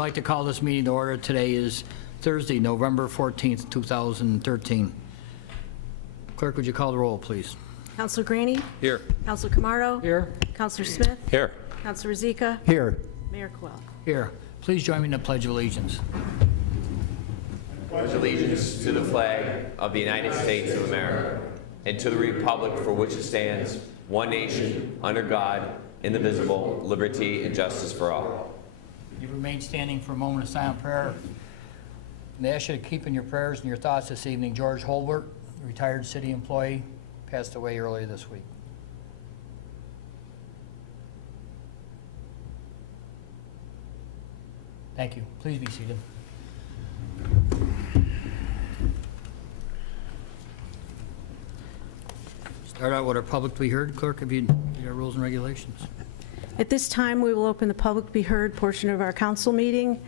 I'd like to call this meeting to order. Today is Thursday, November 14th, 2013. Clerk, would you call the roll, please? Councilor Graney? Here. Councilor Camardo? Here. Councilor Smith? Here. Councilor Zika? Here. Mayor Quill. Here. Please join me in the Pledge of Allegiance. Pledge allegiance to the flag of the United States of America and to the republic for which it stands, one nation, under God, indivisible, liberty and justice for all. You remain standing for a moment of silent prayer. And I ask you to keep in your prayers and your thoughts this evening George Holbert, retired city employee, passed away earlier this week. Thank you. Please be seated. Start out with our public to be heard. Clerk, have you read our rules and regulations? At this time, we will open the public to be heard portion of our council meeting.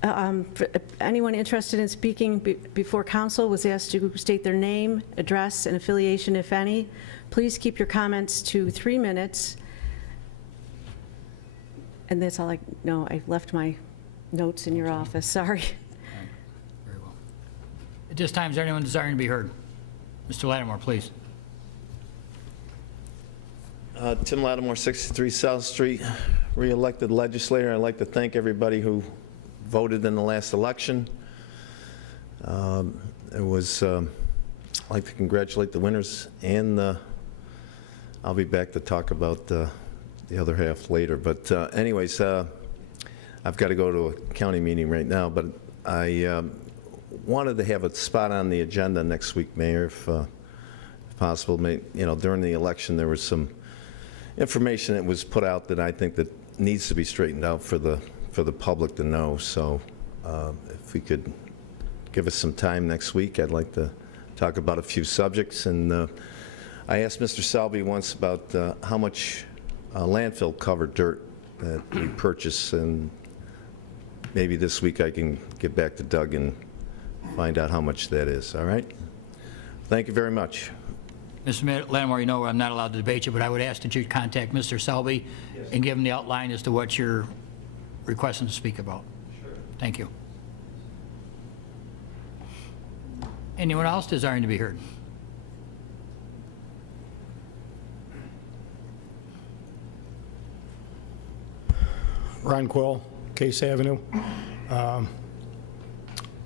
For anyone interested in speaking before council was asked to state their name, address, and affiliation, if any. Please keep your comments to 3 minutes. And that's all I know. I left my notes in your office. Sorry. Very well. At this time, is there anyone desiring to be heard? Mr. Lattimore, please. Tim Lattimore, 63 South Street, re-elected legislator. I'd like to thank everybody who voted in the last election. I'd like to congratulate the winners, and I'll be back to talk about the other half later. But anyways, I've got to go to a county meeting right now, but I wanted to have a spot on the agenda next week, Mayor, if possible. During the election, there was some information that was put out that I think that needs to be straightened out for the public to know. So if we could give us some time next week, I'd like to talk about a few subjects. And I asked Mr. Selby once about how much landfill covered dirt that we purchase, and maybe this week I can get back to Doug and find out how much that is. All right? Thank you very much. Mr. Lattimore, you know I'm not allowed to debate you, but I would ask that you contact Mr. Selby and give him the outline as to what you're requesting to speak about. Sure. Thank you. Anyone else desiring to be heard? Ron Quill, Case Avenue.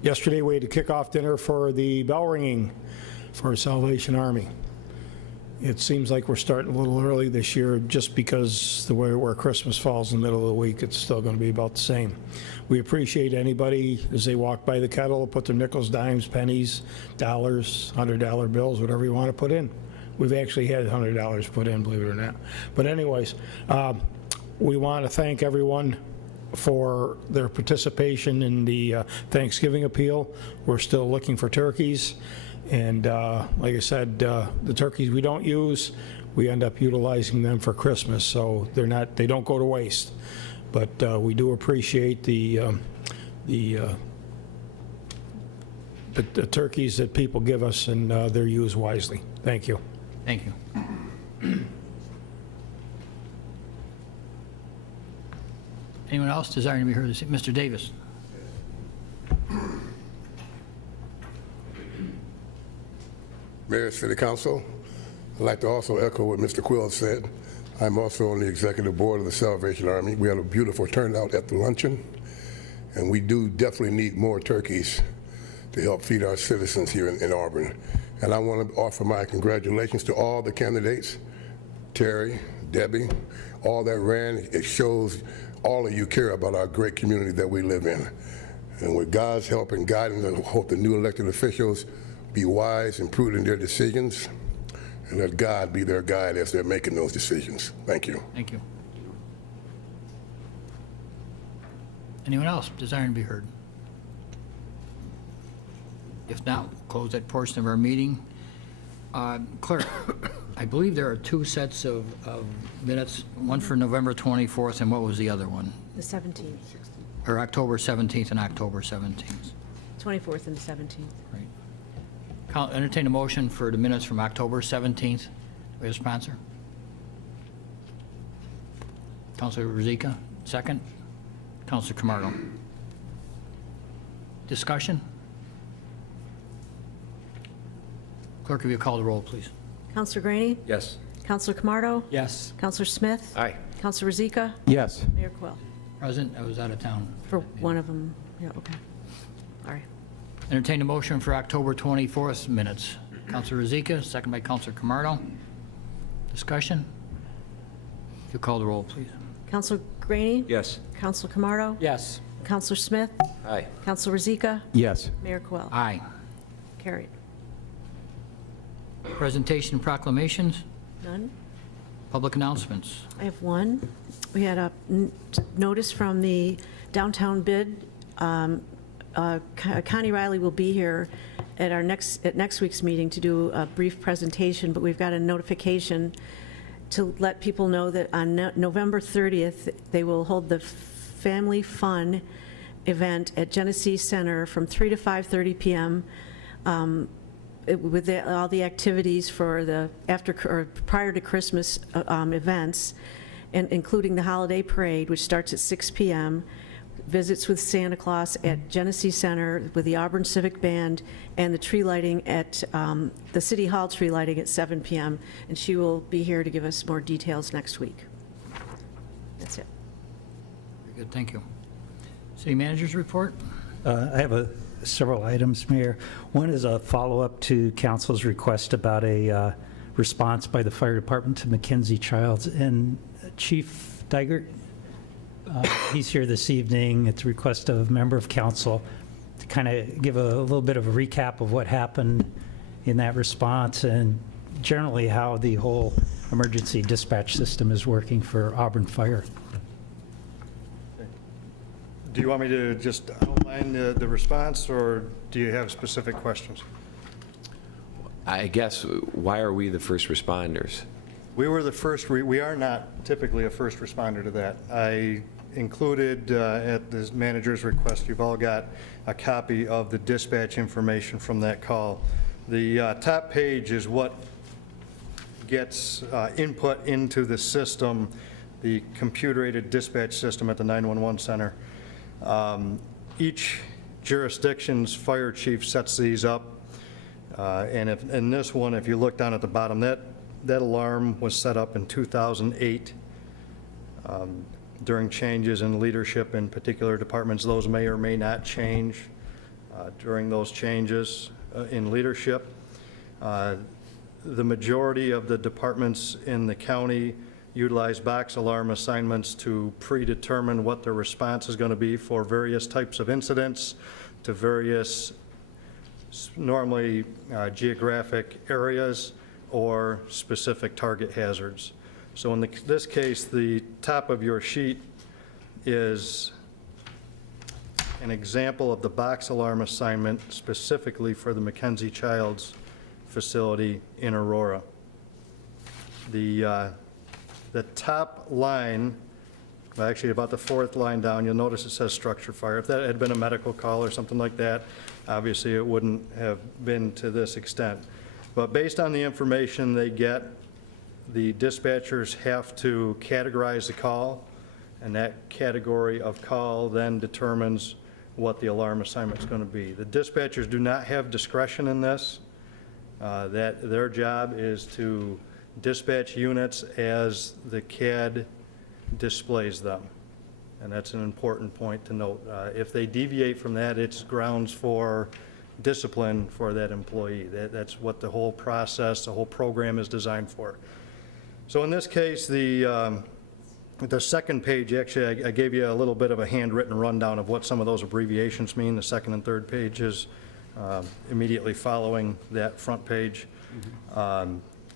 Yesterday we had to kick off dinner for the bell ringing for Salvation Army. It seems like we're starting a little early this year just because the way where Christmas falls in the middle of the week, it's still going to be about the same. We appreciate anybody as they walk by the kettle, put their nickels, dimes, pennies, dollars, $100 bills, whatever you want to put in. We've actually had $100 put in, believe it or not. But anyways, we want to thank everyone for their participation in the Thanksgiving appeal. We're still looking for turkeys. And like I said, the turkeys we don't use, we end up utilizing them for Christmas, so they don't go to waste. But we do appreciate the turkeys that people give us, and they're used wisely. Thank you. Thank you. Anyone else desiring to be heard? Mr. Davis. Mayor, City Council, I'd like to also echo what Mr. Quill said. I'm also on the executive board of the Salvation Army. We had a beautiful turnout at the luncheon, and we do definitely need more turkeys to help feed our citizens here in Auburn. And I want to offer my congratulations to all the candidates, Terry, Debbie, all that ran. It shows all of you care about our great community that we live in. And with God's help and guidance, I hope the new elected officials be wise and prudent in their decisions, and let God be their guide as they're making those decisions. Thank you. Thank you. Anyone else desiring to be heard? If not, we'll close that portion of our meeting. Clerk, I believe there are two sets of minutes, one for November 24th, and what was the other one? The 17th. Or October 17th and October 17th. 24th and the 17th. Right. I'll entertain a motion for the minutes from October 17th. We have a sponsor? Councilor Ruzicka, second. Counselor Camardo. Discussion? Clerk, will you call the roll, please? Counselor Graney? Yes. Counselor Camardo? Yes. Counselor Smith? Aye. Counselor Rozika? Yes. Mayor Quill? Present, I was out of town. For one of them, yeah, okay. All right. Entertain a motion for October 24th minutes. Counselor Rozika, second by Counselor Camardo. Discussion? If you call the roll, please. Counselor Graney? Yes. Counselor Camardo? Yes. Counselor Smith? Aye. Counselor Rozika? Yes. Mayor Quill? Aye. Carried. Presentation and proclamations, None? public announcements. I have one. We had a notice from the downtown bid. Connie Riley will be here at next week's meeting to do a brief presentation, but we've got a notification to let people know that on November 30th, they will hold the Family Fun event at Genesee Center from 3 to 5:30 p.m. With all the activities for the prior to Christmas events, and including the holiday parade, which starts at 6 p.m., visits with Santa Claus at Genesee Center with the Auburn Civic Band, and the tree lighting at the City Hall tree lighting at 7 p.m. And she will be here to give us more details next week. That's it. Very good, thank you. City Manager's report? I have several items, Mayor. One is a follow-up to Council's request about a response by the Fire Department to Mackenzie Childs. And Chief Dygert, he's here this evening at the request of a member of Council to kind of give a little bit of a recap of what happened in that response and generally how the whole emergency dispatch system is working for Auburn Fire. Do you want me to just outline the response, or do you have specific questions? I guess, why are we the first responders? We were the first, we are not typically a first responder to that. I included at the manager's request, you've all got a copy of the dispatch information from that call. The top page is what gets input into the system, the computer-aided dispatch system at the 911 center. Each jurisdiction's fire chief sets these up, and in this one, if you look down at the bottom, that alarm was set up in 2008 during changes in leadership in particular departments. Those may or may not change during those changes in leadership. The majority of the departments in the county utilize box alarm assignments to predetermine what their response is going to be for various types of incidents to various normally geographic areas or specific target hazards. So in this case, the top of your sheet is an example of the box alarm assignment specifically for the Mackenzie Childs facility in Aurora. The top line, well, actually about the fourth line down, you'll notice it says structure fire. If that had been a medical call or something like that, obviously it wouldn't have been to this extent. But based on the information they get, the dispatchers have to categorize the call, and that category of call then determines what the alarm assignment is going to be. The dispatchers do not have discretion in this. That their job is to dispatch units as the CAD displays them. And that's an important point to note. If they deviate from that, it's grounds for discipline for that employee. That's what the whole process, the whole program is designed for. So in this case, the second page, actually, I gave you a little bit of a handwritten rundown of what some of those abbreviations mean. The second and third pages immediately following that front page.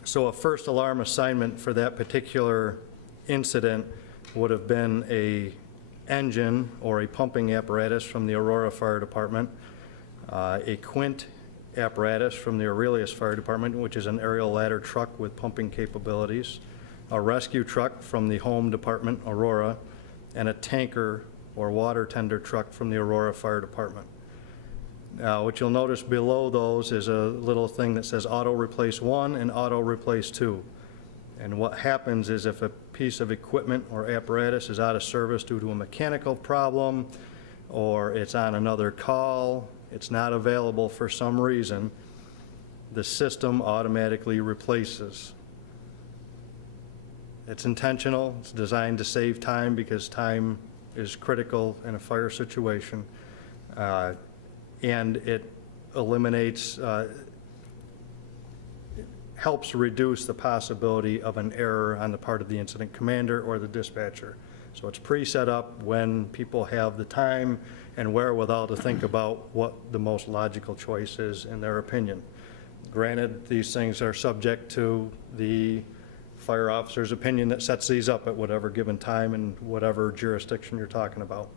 So a first alarm assignment for that particular incident would have been a engine or a pumping apparatus from the Aurora Fire Department, a quint apparatus from the Aurelius Fire Department, which is an aerial ladder truck with pumping capabilities, a rescue truck from the Home Department, Aurora, and a tanker or water tender truck from the Aurora Fire Department. Now, what you'll notice below those is a little thing that says auto replace 1 and auto replace 2. And what happens is if a piece of equipment or apparatus is out of service due to a mechanical problem, or it's on another call, it's not available for some reason, the system automatically replaces. It's intentional, it's designed to save time because time is critical in a fire situation, and it eliminates, helps reduce the possibility of an error on the part of the incident commander or the dispatcher. So it's pre-set up when people have the time and wherewithal to think about what the most logical choice is in their opinion. Granted, these things are subject to the fire officer's opinion that sets these up at whatever given time and whatever jurisdiction you're talking about.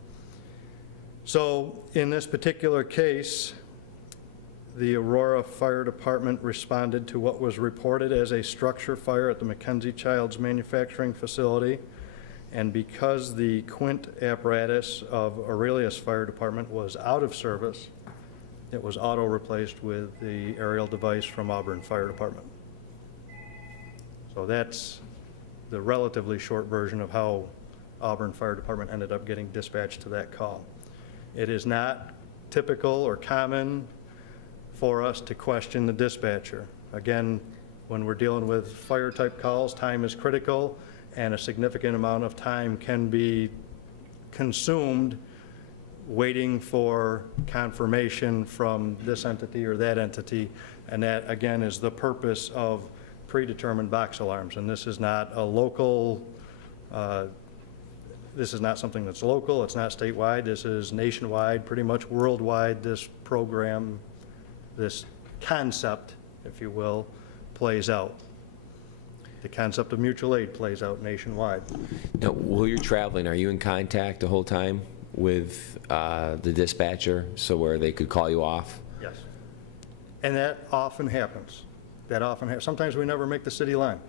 So in this particular case, the Aurora Fire Department responded to what was reported as a structure fire at the Mackenzie Childs manufacturing facility. And because the Quint apparatus of Aurelius Fire Department was out of service, it was auto-replaced with the aerial device from Auburn Fire Department. So that's the relatively short version of how Auburn Fire Department ended up getting dispatched to that call. It is not typical or common for us to question the dispatcher. Again, when we're dealing with fire-type calls, time is critical, and a significant amount of time can be consumed waiting for confirmation from this entity or that entity, and that, again, is the purpose of predetermined box alarms. And this is not a local, this is not something that's local, it's not statewide, this is nationwide, pretty much worldwide. This program, this concept, if you will, plays out. The concept of mutual aid plays out nationwide. Now, while you're traveling, are you in contact the whole time with the dispatcher, so where they could call you off? Yes. And that often happens. That often happens. Sometimes we never make the city line.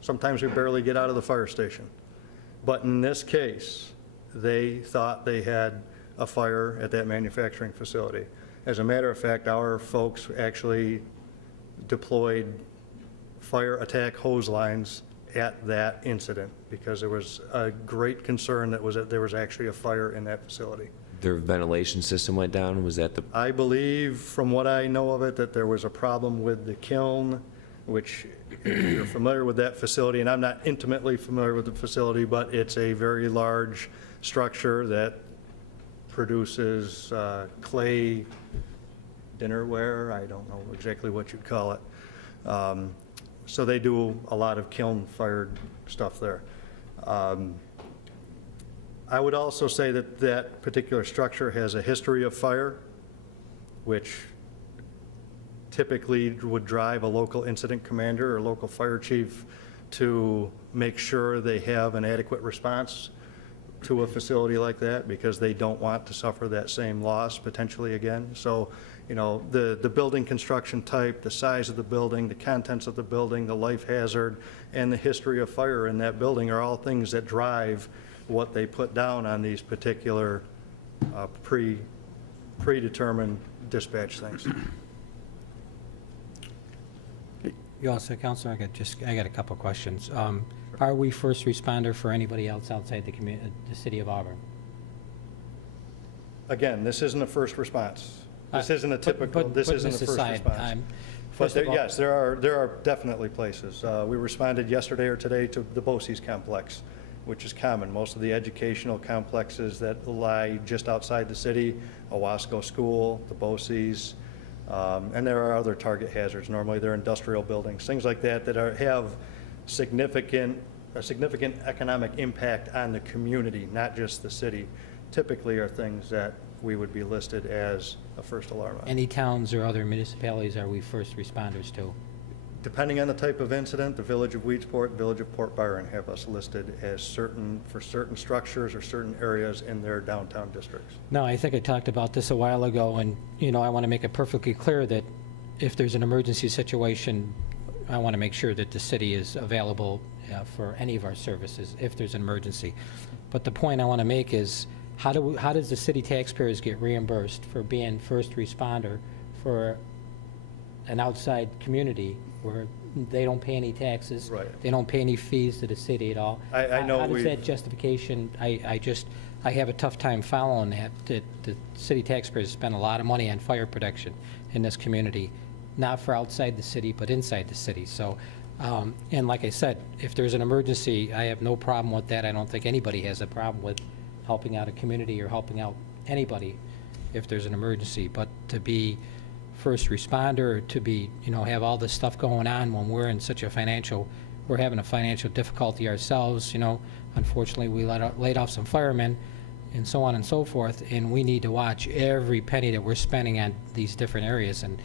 Sometimes we barely get out of the fire station. But in this case, they thought they had a fire at that manufacturing facility. As a matter of fact, our folks actually deployed fire attack hose lines at that incident because there was a great concern that there was actually a fire in that facility. Their ventilation system went down? Was that the... I believe, from what I know of it, that there was a problem with the kiln, which, if you're familiar with that facility, and I'm not intimately familiar with the facility, but it's a very large structure that produces clay dinnerware. I don't know exactly what you'd call it. So they do a lot of kiln-fired stuff there. I would also say that that particular structure has a history of fire, which typically would drive a local incident commander or local fire chief to make sure they have an adequate response to a facility like that, because they don't want to suffer that same loss potentially again. So, you know, the building construction type, the size of the building, the contents of the building, the life hazard, and the history of fire in that building are all things that drive what they put down on these particular predetermined dispatch things. You all set, Counselor? I got a couple of questions. Are we first responder for anybody else outside the city of Auburn? Again, this isn't a first response. This isn't a typical, this isn't a first response. But there, yes, there are definitely places. We responded yesterday or today to the BOCES complex, which is common. Most of the educational complexes that lie just outside the city, Owasco School, the BOCES, and there are other target hazards. Normally they're industrial buildings, things like that that have a significant economic impact on the community, not just the city, typically are things that we would be listed as a first alarm on. Any towns or other municipalities are we first responders to? Depending on the type of incident, the Village of Weedsport, Village of Port Byron have us listed as for certain structures or certain areas in their downtown districts. No, I think I talked about this a while ago, and, you know, I want to make it perfectly clear that if there's an emergency situation, I want to make sure that the city is available for any of our services if there's an emergency. But the point I want to make is, how does the city taxpayers get reimbursed for being first responder for an outside community where they don't pay any taxes. Right. They don't pay any fees to the city at all. I know How does we- that justification, I have a tough time following that the city taxpayers spend a lot of money on fire protection in this community, not for outside the city, but inside the city. So, and like I said, if there's an emergency, I have no problem with that. I don't think anybody has a problem with helping out a community or helping out anybody if there's an emergency. But to be first responder, or to be, have all this stuff going on when we're in such a we're having a financial difficulty ourselves, unfortunately, we laid off some firemen and so on and so forth, and we need to watch every penny that we're spending on these different areas. And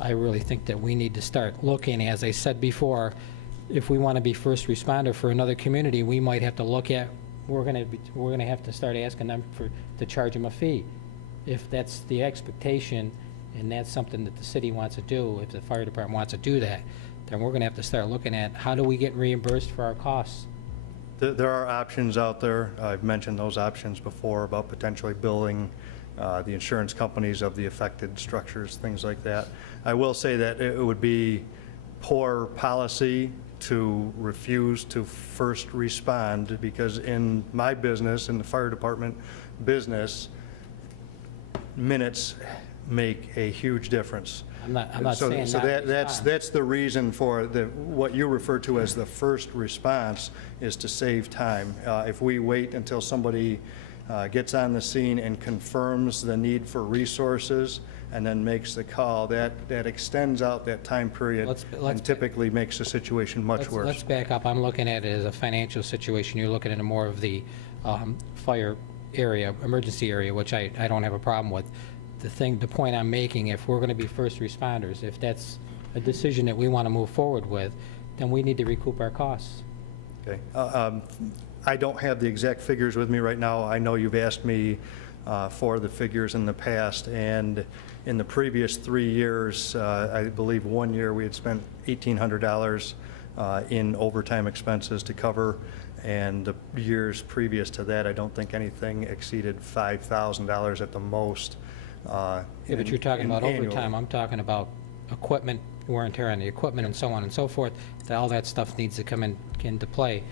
I really think that we need to start looking, as I said before, if we want to be first responder for another community, we might have to look at, we're going to have to start asking them to charge them a fee. If that's the expectation, and that's something that the city wants to do, if the fire department wants to do that, then we're going to have to start looking at how do we get reimbursed for our costs. There are options out there. I've mentioned those options before about potentially billing the insurance companies of the affected structures, things like that. I will say that it would be poor policy to refuse to first respond, because in my business, in the fire department business, minutes make a huge difference. I'm not So saying not respond. that's the reason for what you refer to as the first response, is to save time. If we wait until somebody gets on the scene and confirms the need for resources and then makes the call, that extends out that time period Let's- and typically makes the situation much worse. Let's back up. I'm looking at it as a financial situation. You're looking at it more of the fire area, emergency area, which I don't have a problem with. The point I'm making, if we're going to be first responders, if that's a decision that we want to move forward with, then we need to recoup our costs. Okay. I don't have the exact figures with me right now. I know you've asked me for the figures in the past, and in the previous 3 years, I believe 1 year we had spent $1,800 in overtime expenses to cover, and the years previous to that, I don't think anything exceeded $5,000 at the most. Yeah, but you're talking about annually. overtime. I'm talking about equipment, wear and tear on the equipment and so on and so forth. All that stuff needs to come into play.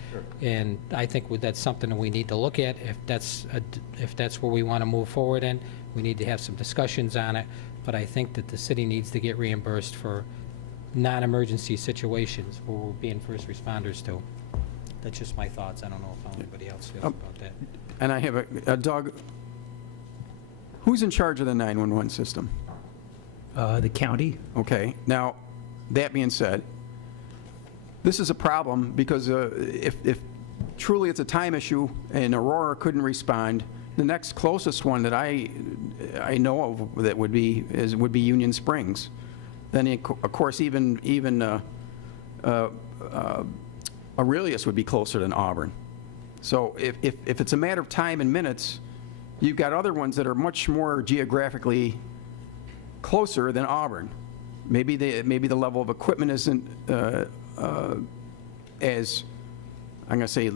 And I think that's something that we need to look at. If that's where we want to move forward in, we need to have some discussions on it. But I think that the city needs to get reimbursed for non-emergency situations where we're being first responders to. That's just my thoughts. I don't know if anybody else feels about that. And I have a Doug, who's in charge of the 911 system? The county? Okay, now, that being said, this is a problem because if truly it's a time issue and Aurora couldn't respond, the next closest one that I know of that would be Union Springs. Then, of course, even Aurelius would be closer than Auburn. So if it's a matter of time and minutes, you've got other ones that are much more geographically closer than Auburn. Maybe the level of equipment isn't as, I'm going to say,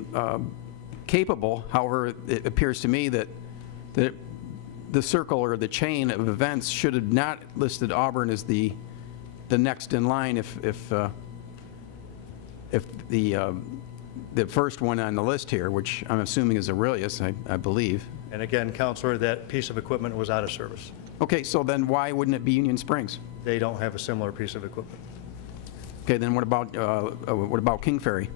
capable. However, it appears to me that the circle or the chain of events should have not listed Auburn as the next in line if the first one on the list here, which I'm assuming is Aurelius, I believe. And again, Counselor, that piece of equipment was out of service. Okay, so then why wouldn't it be Union Springs? They don't have a similar piece of equipment. Okay, then what about King Ferry?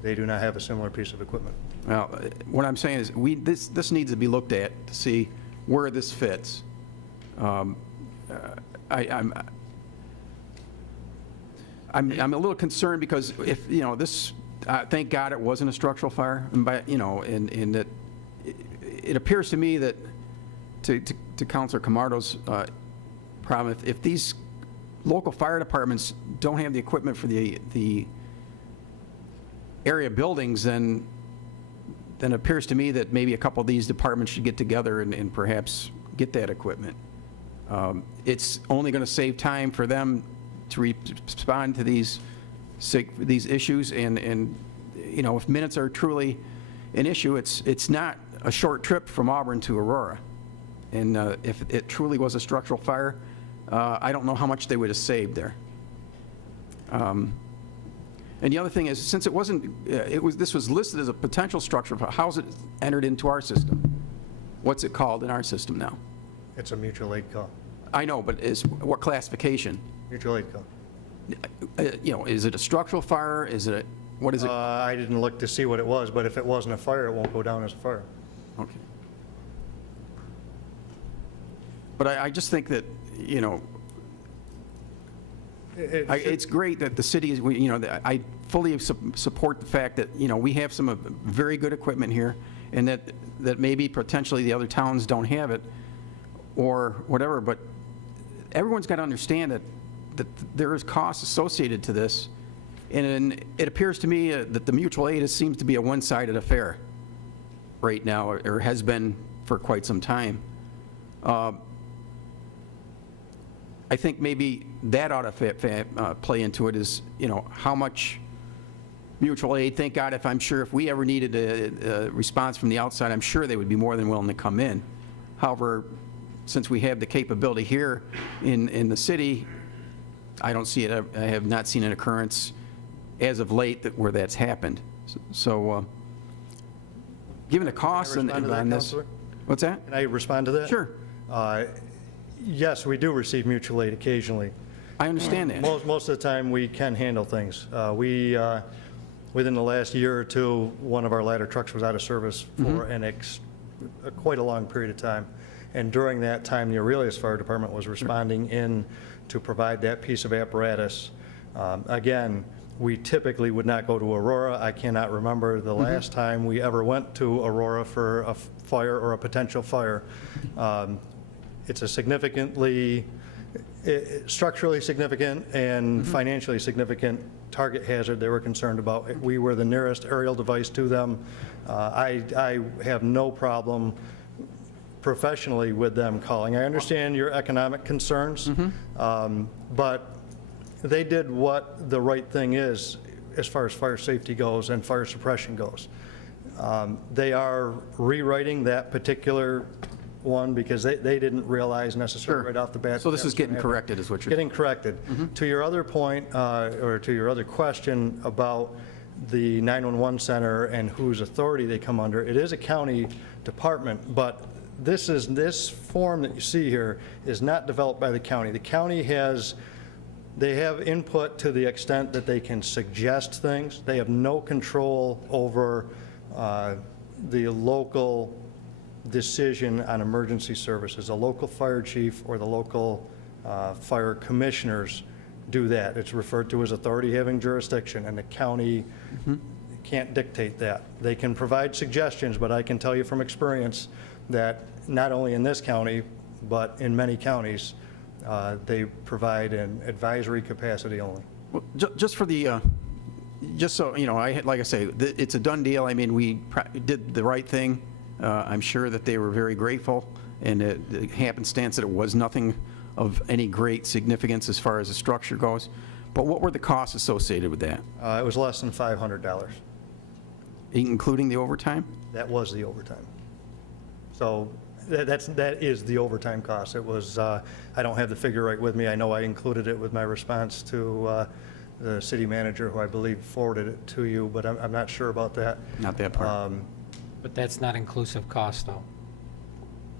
They do not have a similar piece of equipment. Well, what I'm saying is this needs to be looked at to see where this fits. I'm a little concerned because if this, thank God it wasn't a structural fire, and and that it appears to me that to Councilor Camardo's problem, if these local fire departments don't have the equipment for the area buildings, then it appears to me that maybe a couple of these departments should get together and perhaps get that equipment. It's only going to save time for them to respond to these issues, and if minutes are truly an issue, it's not a short trip from Auburn to Aurora. And if it truly was a structural fire, I don't know how much they would have saved there. And the other thing is, since it wasn't, this was listed as a potential structure, how's it entered into our system? What's it called in our system now? It's a mutual aid call. I know, but what classification? Mutual aid call. Is it a structural fire? What is it? I didn't look to see what it was, but if it wasn't a fire, it won't go down as a fire. Okay. But I just think that, it's great that the city is, I fully support the fact that, we have some very good equipment here, and that maybe potentially the other towns don't have it, or whatever, but everyone's got to understand that there is costs associated to this, and it appears to me that the mutual aid seems to be a one-sided affair right now, or has been for quite some time. I think maybe that ought to play into it is, how much mutual aid. Thank God, if we ever needed a response from the outside, I'm sure they would be more than willing to come in. However, since we have the capability here in the city, I don't see it. I have not seen an occurrence as of late where that's happened. So, given the costs on this, Counselor? what's that? Can I respond to that? Sure. Yes, we do receive mutual aid occasionally. I understand that. Most of the time, we can handle things. Within the last year or two, one of our ladder trucks was out of service for quite a long period of time. And during that time, the Aurelius Fire Department was responding in to provide that piece of apparatus. Again, we typically would not go to Aurora. I cannot remember the last time we ever went to Aurora for a fire or a potential fire. It's a structurally significant and financially significant target hazard they were concerned about. We were the nearest aerial device to them. I have no problem professionally with them calling. I understand your economic concerns, but they did what the right thing is as far as fire safety goes and fire suppression goes. They are rewriting that particular one because they didn't realize necessarily right off the bat. So this is getting corrected, is what you're getting corrected. To your other point, or to your other question about the 911 center and whose authority they come under, it is a county department, but this form that you see here is not developed by the county. The county they have input to the extent that they can suggest things. They have no control over the local decision on emergency services. A local fire chief or the local fire commissioners do that. It's referred to as authority having jurisdiction, and the county can't dictate that. They can provide suggestions, but I can tell you from experience that not only in this county, but in many counties, they provide an advisory capacity only. Well, just for the, just so, like I say, it's a done deal. I mean, we did the right thing. I'm sure that they were very grateful, and the happenstance that it was nothing of any great significance as far as the structure goes. But what were the costs associated with that? It was less than $500. Including the overtime? That was the overtime. So that is the overtime cost. It was, I don't have the figure right with me. I know I included it with my response to the city manager, who I believe forwarded it to you, but I'm not sure about that. Not that part. But that's not inclusive cost, though.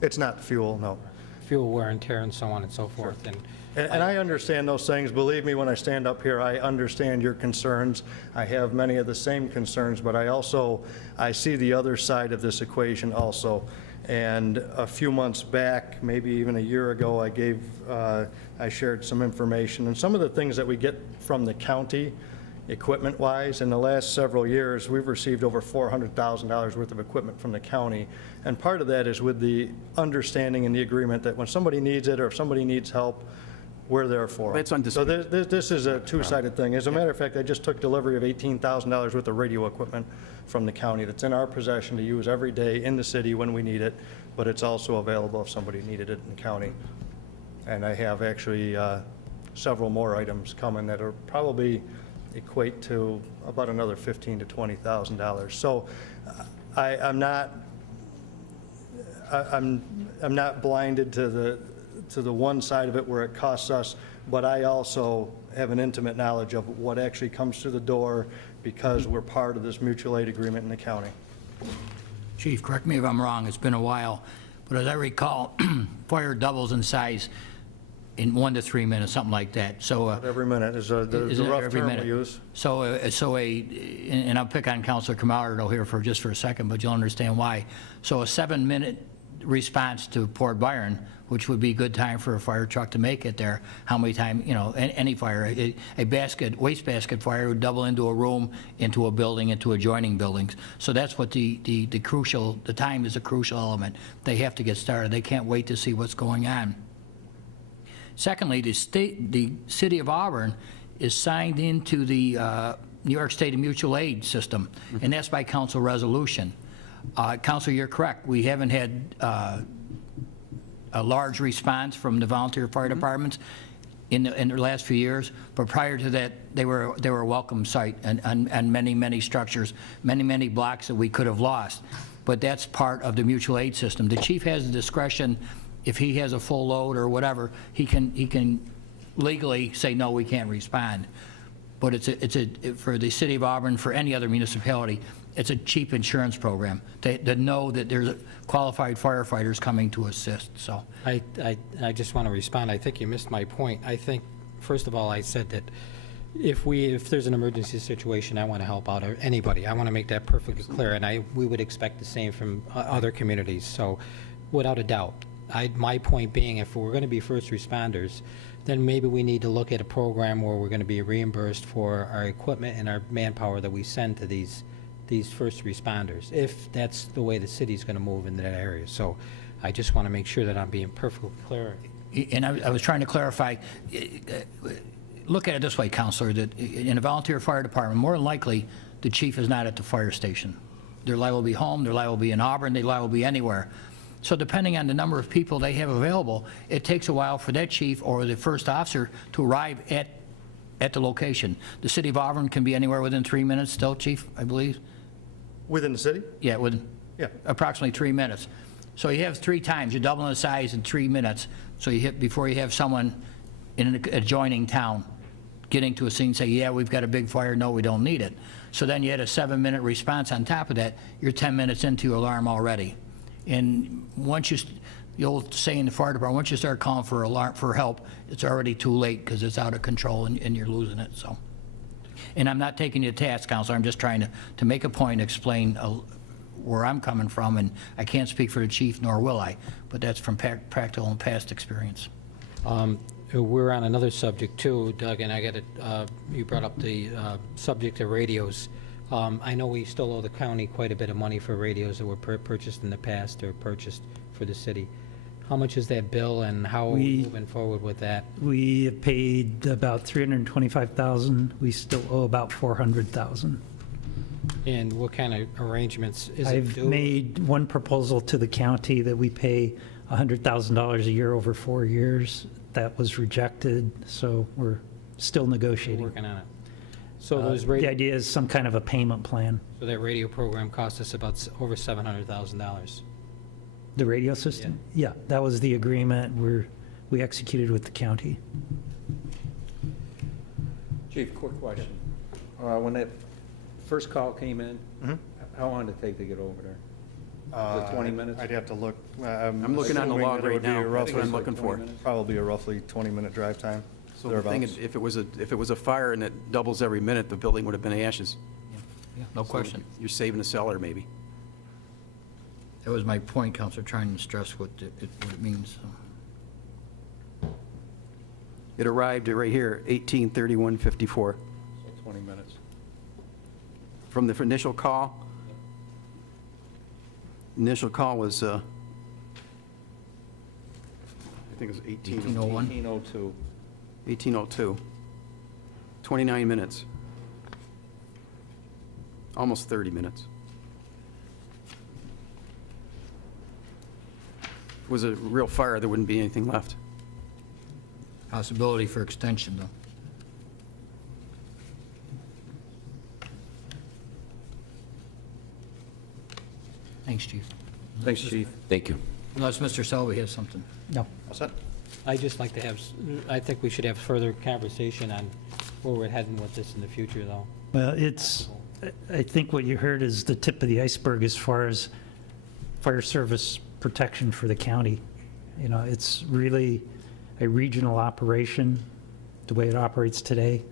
It's not fuel, no. Fuel wear and tear and so on and so forth. And I understand those things. Believe me, when I stand up here, I understand your concerns. I have many of the same concerns, but I see the other side of this equation also. And a few months back, maybe even a year ago, I shared some information. And some of the things that we get from the county, equipment-wise, in the last several years, we've received over $400,000 worth of equipment from the county. And part of that is with the understanding and the agreement that when somebody needs it or if somebody needs help, we're there for them. That's undisputed. So this is a two-sided thing. As a matter of fact, I just took delivery of $18,000 worth of radio equipment from the county that's in our possession to use every day in the city when we need it, but it's also available if somebody needed it in the county. And I have actually several more items coming that are probably equate to about another $15,000 to $20,000. So I'm not blinded to the one side of it where it costs us, but I also have an intimate knowledge of what actually comes through the door because we're part of this mutual aid agreement in the county. Chief, correct me if I'm wrong, it's been a while, but as I recall, fire doubles in size in 1 to 3 minutes, something like that. So Every minute is the isn't it rough every term we minute? use. And I'll pick on Councilor Camardo here for just for a second, but you'll understand why. So a 7-minute response to Port Byron, which would be good time for a fire truck to make it there, how many times, any fire, a wastebasket fire would double into a room, into a building, into adjoining buildings. So that's what the time is a crucial element. They have to get started. They can't wait to see what's going on. Secondly, the city of Auburn is signed into the New York State Mutual Aid System, and that's by council resolution. Council, you're correct. We haven't had a large response from the volunteer fire departments in the last few years, but prior to that, they were a welcome sight and many structures, many blocks that we could have lost. But that's part of the mutual aid system. The chief has the discretion. If he has a full load or whatever, he can legally say, no, we can't respond. But for the city of Auburn, for any other municipality, it's a cheap insurance program to know that there's qualified firefighters coming to assist, so. I just want to respond. I think you missed my point. I think, first of all, I said that if there's an emergency situation, I want to help out anybody. I want to make that perfectly clear, and we would expect the same from other communities. So without a doubt. My point being, if we're going to be first responders, then maybe we need to look at a program where we're going to be reimbursed for our equipment and our manpower that we send to these first responders, if that's the way the city's going to move in that area. So I just want to make sure that I'm being perfectly clear. And I was trying to clarify, look at it this way, Counselor, that in a volunteer fire department, more than likely, the chief is not at the fire station. They're liable to be home, they're liable to be in Auburn, they're liable to be anywhere. So depending on the number of people they have available, it takes a while for that chief or the first officer to arrive at the location. The city of Auburn can be anywhere within 3 minutes still, Chief, I believe? Within the city? Yeah, within approximately 3 minutes. So you have 3 times, you're doubling the size in 3 minutes. So before you have someone in an adjoining town getting to a scene and say, yeah, we've got a big fire, no, we don't need it. So then you had a 7-minute response on top of that, you're 10 minutes into your alarm already. And once the old saying in the fire department, once you start calling for help, it's already too late because it's out of control and you're losing it, so. And I'm not taking you to task, Counselor, I'm just trying to make a point, explain where I'm coming from, and I can't speak for the chief, nor will I, but that's from practical and past experience. We're on another subject too, Doug, and you brought up the subject of radios. I know we still owe the county quite a bit of money for radios that were purchased in the past or purchased for the city. How much is that bill, and how are we moving forward with that? We have paid about $325,000. We still owe about $400,000. And what kind of arrangements is it I've due? made one proposal to the county that we pay $100,000 a year over 4 years. That was rejected, so we're still negotiating. Working on it. So those The idea is some kind of a payment plan. So that radio program cost us about over $700,000. The radio system? Yeah, that was the agreement we executed with the county. Chief, quick question. When that first call came in, how long did it take to get over there? Was it 20 minutes? I'd have to look. I'm looking on the log right now. That's what I'm looking for. Probably a roughly 20-minute drive time. So the thing is, if it was a fire and it doubles every minute, the building would have been ashes. Yeah, no question. You're saving a cellar, maybe. That was my point, Counselor, trying to stress what it means. So. It arrived right here, 18/31/54. So 20 minutes. From the initial call. Initial call was, I think it was 1801. 1802. 1802. 29 minutes. Almost 30 minutes. If it was a real fire, there wouldn't be anything left. Possibility for extension, though. Thanks, Chief. Thanks, Chief. Thank you. Unless Mr. Selby has something. No. What's that? I'd just like to have, I think we should have further conversation on where we're heading with this in the future, though. Well, I think what you heard is the tip of the iceberg as far as fire service protection for the county. You know, it's really a regional operation, the way it operates today,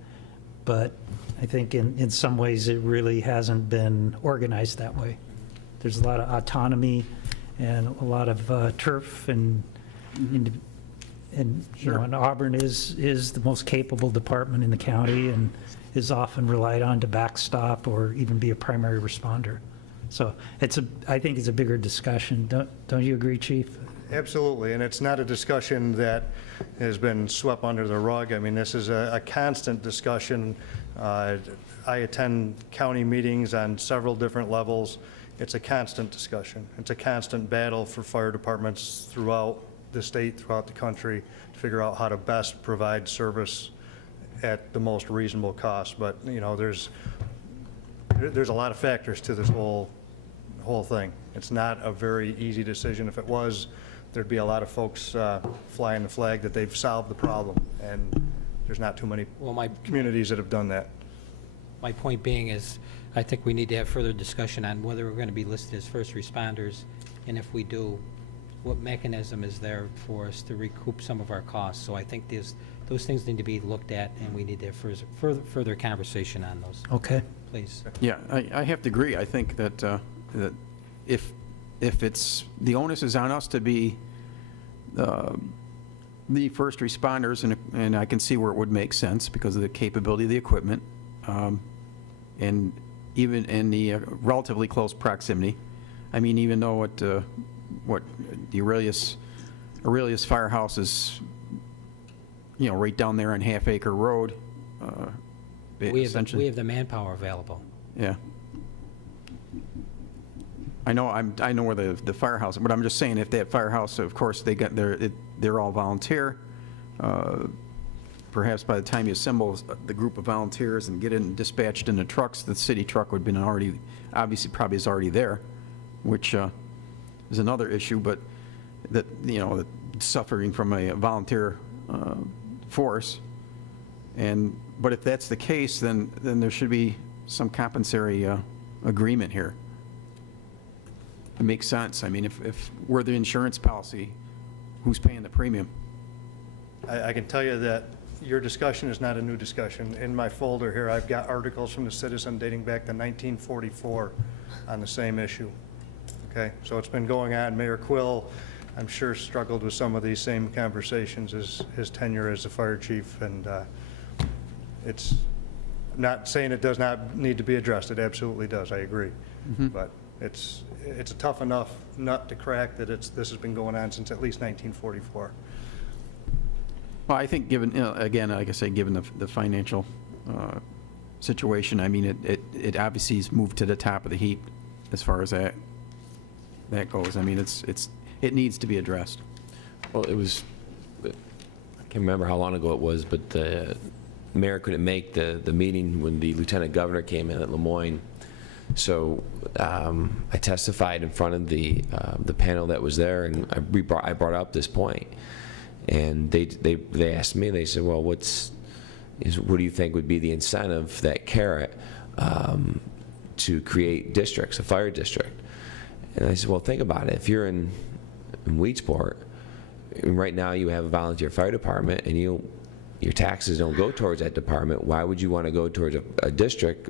but I think in some ways it really hasn't been organized that way. There's a lot of autonomy and a lot of turf and you know, and Auburn is the most capable department in the county and is often relied on to backstop or even be a primary responder. So I think it's a bigger discussion. Don't you agree, Chief? Absolutely, and it's not a discussion that has been swept under the rug. I mean, this is a constant discussion. I attend county meetings on several different levels. It's a constant discussion. It's a constant battle for fire departments throughout the state, throughout the country, to figure out how to best provide service at the most reasonable cost. But, you know, there's a lot of factors to this whole thing. It's not a very easy decision. If it was, there'd be a lot of folks flying the flag that they've solved the problem, and there's not too many communities that have done that. My point being is, I think we need to have further discussion on whether we're going to be listed as first responders, and if we do, what mechanism is there for us to recoup some of our costs. So I think those things need to be looked at, and we need to have further conversation on those. Okay. Please. Yeah, I have to agree. I think that, that if it's, the onus is on us to be the first responders, and I can see where it would make sense because of the capability of the equipment, and even in the relatively close proximity. I mean, even though what the Aurelius Firehouse is, you know, right down there on Half Acre Road. We have the manpower available. Yeah. I know where the firehouse, but I'm just saying, if that firehouse, of course, they're all volunteer. Perhaps by the time you assemble the group of volunteers and get in dispatched in the trucks, the city truck would have been already, obviously probably is already there, which is another issue, but that, you know, suffering from a volunteer force. But if that's the case, then there should be some compensatory agreement here. It makes sense. I mean, if we're the insurance policy, who's paying the premium? I can tell you that your discussion is not a new discussion. In my folder here, I've got articles from the Citizen dating back to 1944 on the same issue. Okay, so it's been going on. Mayor Quill, I'm sure, struggled with some of these same conversations as his tenure as the fire chief, and it's not saying it does not need to be addressed. It absolutely does. I agree. But it's a tough enough nut to crack that this has been going on since at least 1944. Well, I think given, again, like I say, given the financial situation, I mean, it obviously has moved to the top of the heap as far as that goes. I mean, it needs to be addressed. Well, I can't remember how long ago it was, but the mayor couldn't make the meeting when the lieutenant governor came in at Lemoyne. So I testified in front of the panel that was there, and I brought up this point. And they asked me, they said, well, what do you think would be the incentive, that carrot, to create districts, a fire district? And I said, well, think about it. If you're in Weedsport, and right now you have a volunteer fire department, and your taxes don't go towards that department, why would you want to go towards a district,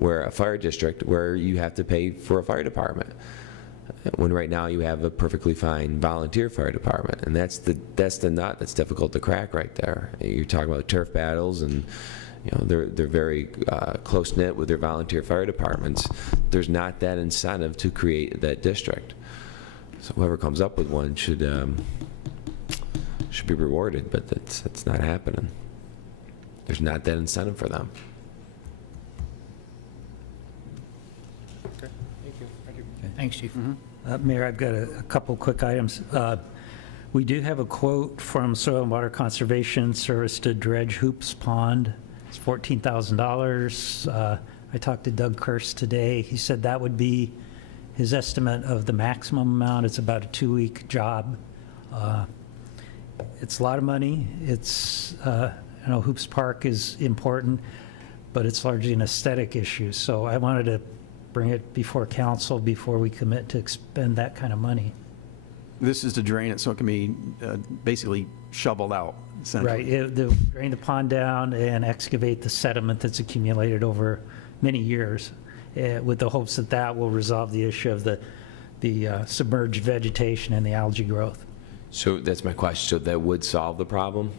a fire district, where you have to pay for a fire department? When right now you have a perfectly fine volunteer fire department, and that's the nut that's difficult to crack right there. You're talking about turf battles, and you know they're very close knit with their volunteer fire departments. There's not that incentive to create that district. So whoever comes up with one should be rewarded, but that's not happening. There's not that incentive for them. Okay. Thank you. Thanks, Chief. Mayor, I've got a couple quick items. We do have a quote from Soil and Water Conservation Service to dredge Hoops Pond. It's $14,000. I talked to Doug Kirst today. He said that would be his estimate of the maximum amount. It's about a 2-week job. It's a lot of money. I know Hoops Park is important, but it's largely an aesthetic issue. So I wanted to bring it before council before we commit to expend that kind of money. This is to drain it so it can be basically shoveled out, essentially. Right, drain the pond down and excavate the sediment that's accumulated over many years, with the hopes that that will resolve the issue of the submerged vegetation and the algae growth. So that's my question. So that would solve the problem?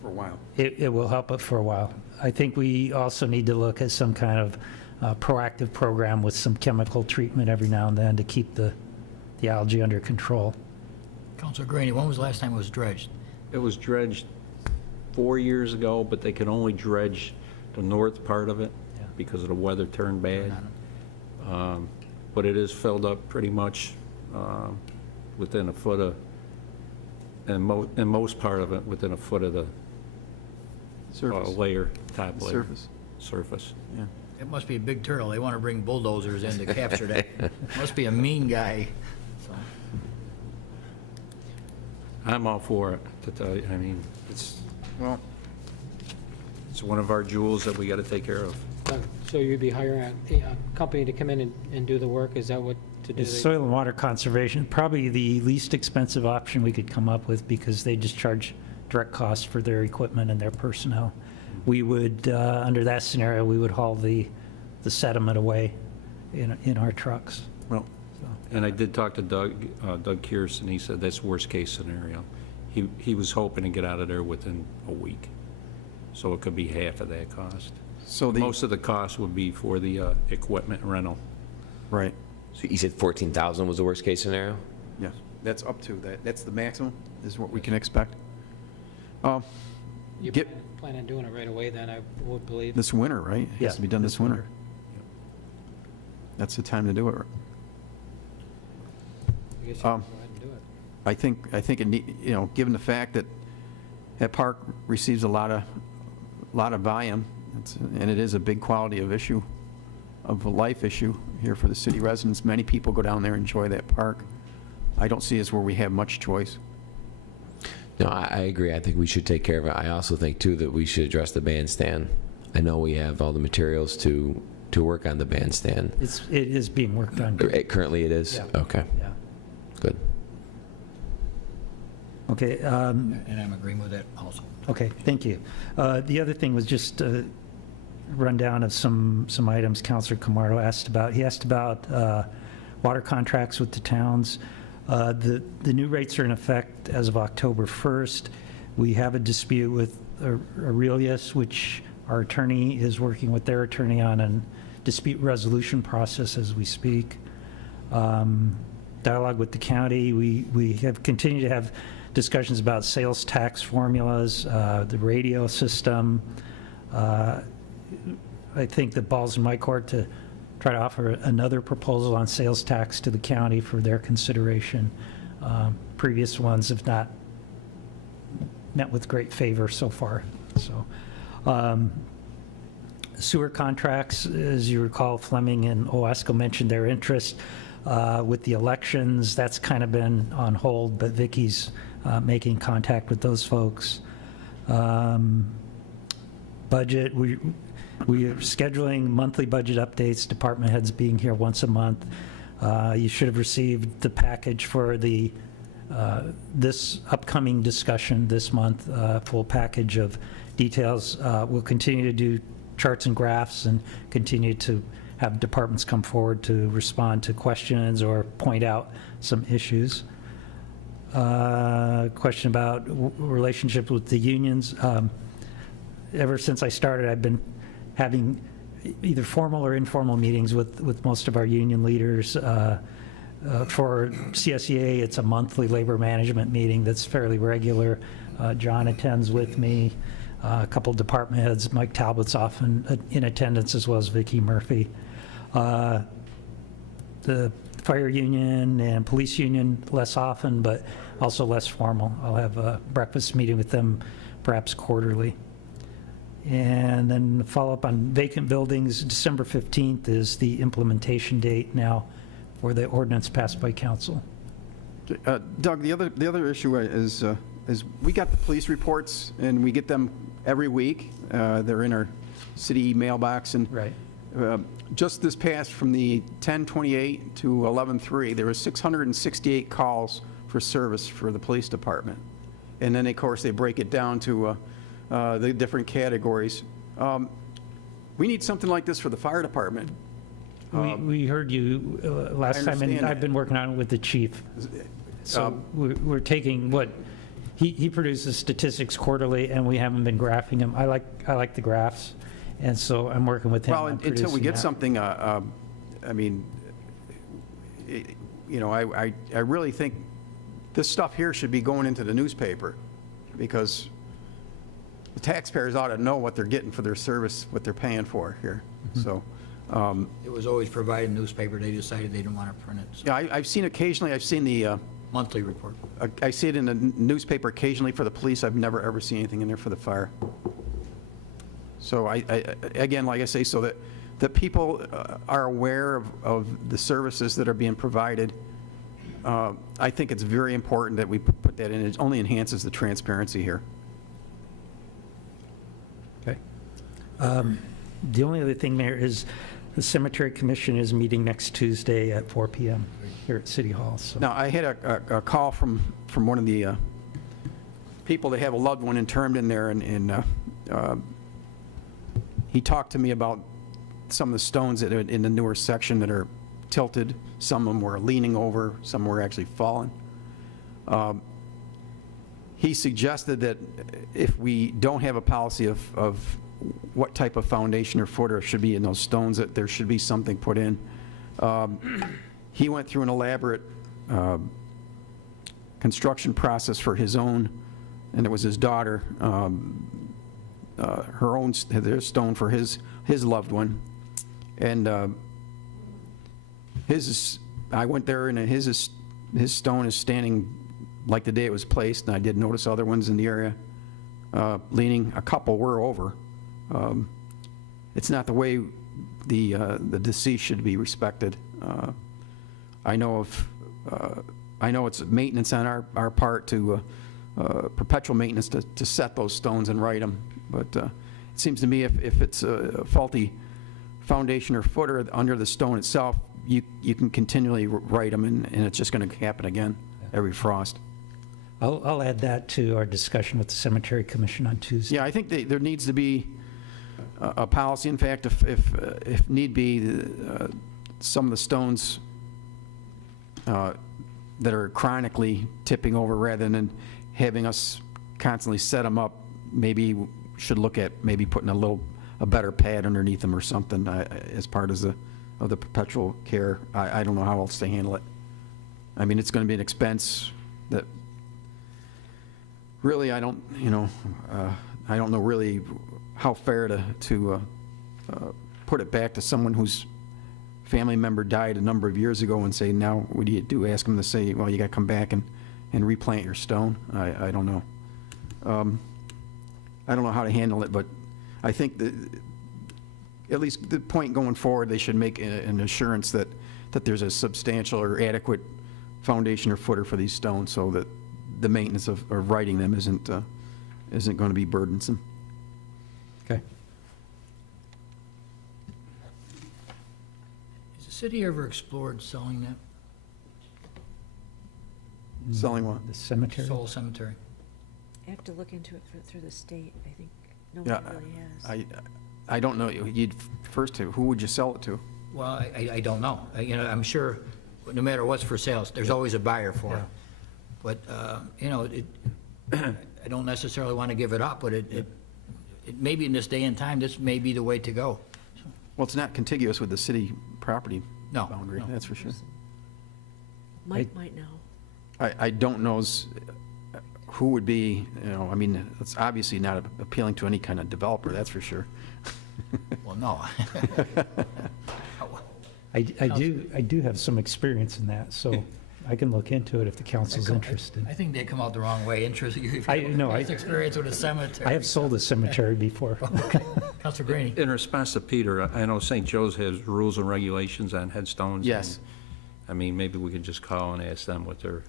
For a while. It will help it for a while. I think we also need to look at some kind of proactive program with some chemical treatment every now and then to keep the algae under control. Councilor Graney, when was the last time it was dredged? It was dredged 4 years ago, but they could only dredge the north part of it Yeah. because of the weather turned bad. But it is filled up pretty much within a foot of, and most part of it within a foot of the Surface. layer, top layer. Surface. Yeah. It must be a big turtle. They want to bring bulldozers in to capture that. Must be a mean guy. So, I'm all for it, to tell you. I mean, it's one of our jewels that we got to take care of. So you'd be hiring a company to come in and do the work? Is that what to do? It's soil and water conservation, probably the least expensive option we could come up with because they just charge direct costs for their equipment and their personnel. We would, under that scenario, we would haul the sediment away in our trucks. Well, And I did talk to Doug Kearse, and he said that's worst-case scenario. He was hoping to get out of there within a week, so it could be half of that cost. so Most of the cost would be for the equipment rental. right, So you said 14,000 was the worst case scenario? yes, that's up to, that's the maximum, is what we can expect. You Get- plan on doing it right away then, I would believe? This winter, right? It has to be done this winter. That's the time to do it. I guess you can go ahead and do it. I think it need, given the fact that that park receives a lot of volume, and it is a big quality of life issue here for the city residents. Many people go down there and enjoy that park. I don't see us where we have much choice. No, I agree. I think we should take care of it. I also think, too, that we should address the bandstand. I know we have all the materials to work on the bandstand. It is being worked on. Currently it is? Yeah. Okay, Yeah. good. Okay, and I'm agreeing with that also. okay, thank you. The other thing was just a rundown of some items Councilor Camardo asked about. He asked about water contracts with the towns. The new rates are in effect as of October 1st. We have a dispute with Aurelius, which our attorney is working with their attorney on a dispute resolution process as we speak. Dialogue with the county. We have continued to have discussions about sales tax formulas, the radio system. I think the ball's in my court to try to offer another proposal on sales tax to the county for their consideration. Previous ones have not met with great favor so far. So, sewer contracts, as you recall, Fleming and Owasco mentioned their interest with the elections. That's kind of been on hold, but Vicky's making contact with those folks. Budget, we are scheduling monthly budget updates, department heads being here once a month. You should have received the package for this upcoming discussion this month, full package of details. We'll continue to do charts and graphs and continue to have departments come forward to respond to questions or point out some issues. Question about relationships with the unions. Ever since I started, I've been having either formal or informal meetings with most of our union leaders. For CSEA, it's a monthly labor management meeting that's fairly regular. John attends with me. A couple department heads, Mike Talbot's often in attendance, as well as Vicki Murphy. The fire union and police union less often, but also less formal. I'll have a breakfast meeting with them perhaps quarterly. And then follow up on vacant buildings. December 15th is the implementation date now for the ordinance passed by council. Doug, the other issue is we got the police reports, and we get them every week. They're in our city mailbox, and Right. just this past, from the 10/28 to 11/3, there was 668 calls for service for the police department. And then, of course, they break it down to the different categories. We need something like this for the fire department. We heard you last time, and understand I've been working on it with the chief. So we're taking what, he produces statistics quarterly, and we haven't been graphing them. I like the graphs, and so I'm working with him Well, on until we producing get that. something, I mean, you know, I really think this stuff here should be going into the newspaper, because the taxpayers ought to know what they're getting for their service, what they're paying for here. So, It was always provided in the newspaper, they decided they didn't want to print it. So, yeah, I've seen occasionally, I've seen the, monthly report. I see it in the newspaper occasionally for the police. I've never, ever seen anything in there for the fire. So again, like I say, so that people are aware of the services that are being provided. I think it's very important that we put that in. It only enhances the transparency here. Okay. The only other thing, Mayor, is the Cemetery Commission is meeting next Tuesday at 4 PM here at City Hall. So Now, I had a call from one of the people that have a loved one interned in there, and he talked to me about some of the stones that are in the newer section that are tilted. Some of them were leaning over, some were actually falling. He suggested that if we don't have a policy of what type of foundation or footer should be in those stones, that there should be something put in. He went through an elaborate construction process for his own, and it was his daughter, their stone for his loved one. And I went there, and his stone is standing like the day it was placed, and I did notice other ones in the area leaning. A couple were over. It's not the way the deceased should be respected. I know it's maintenance on our part to perpetual maintenance to set those stones and right them. But it seems to me if it's a faulty foundation or footer under the stone itself, you can continually right them, and it's just going to happen again every frost. I'll add that to our discussion with the Cemetery Commission on Tuesday. Yeah, I think there needs to be a policy. In fact, if need be, some of the stones that are chronically tipping over, rather than having us constantly set them up, maybe should look at maybe putting a better pad underneath them or something as part of the perpetual care. I don't know how else to handle it. I mean, it's going to be an expense that really I don't know really how fair to put it back to someone whose family member died a number of years ago and say, now what do you do? Ask them to say, well, you got to come back and replant your stone. I don't know. I don't know how to handle it, but I think that at least the point going forward, they should make an assurance that there's a substantial or adequate foundation or footer for these stones, so that the maintenance of righting them isn't going to be burdensome. Okay. Has the city ever explored selling that Selling what? The cemetery? Soul Cemetery? I have to look into it through the state, I think. No Yeah, one really has. I don't know. Who would you sell it to? Well, I don't know. I'm sure, no matter what's for sale, there's always a buyer for it. But, I don't necessarily want to give it up, but it maybe in this day and time, this may be the way to go. Well, it's not contiguous with the city property No, boundary, no. that's for sure. Might know. I don't know who would be, I mean, it's obviously not appealing to any kind of developer, that's for sure. Well, no. I do have some experience in that, so I can look into it if the council's interested. I think they come out the wrong way. Experience with a cemetery. I have sold a cemetery before. Councilor Greenie. In response to Peter, I know St. Joe's has rules and regulations on headstones. Yes. I mean, maybe we could just call and ask them what their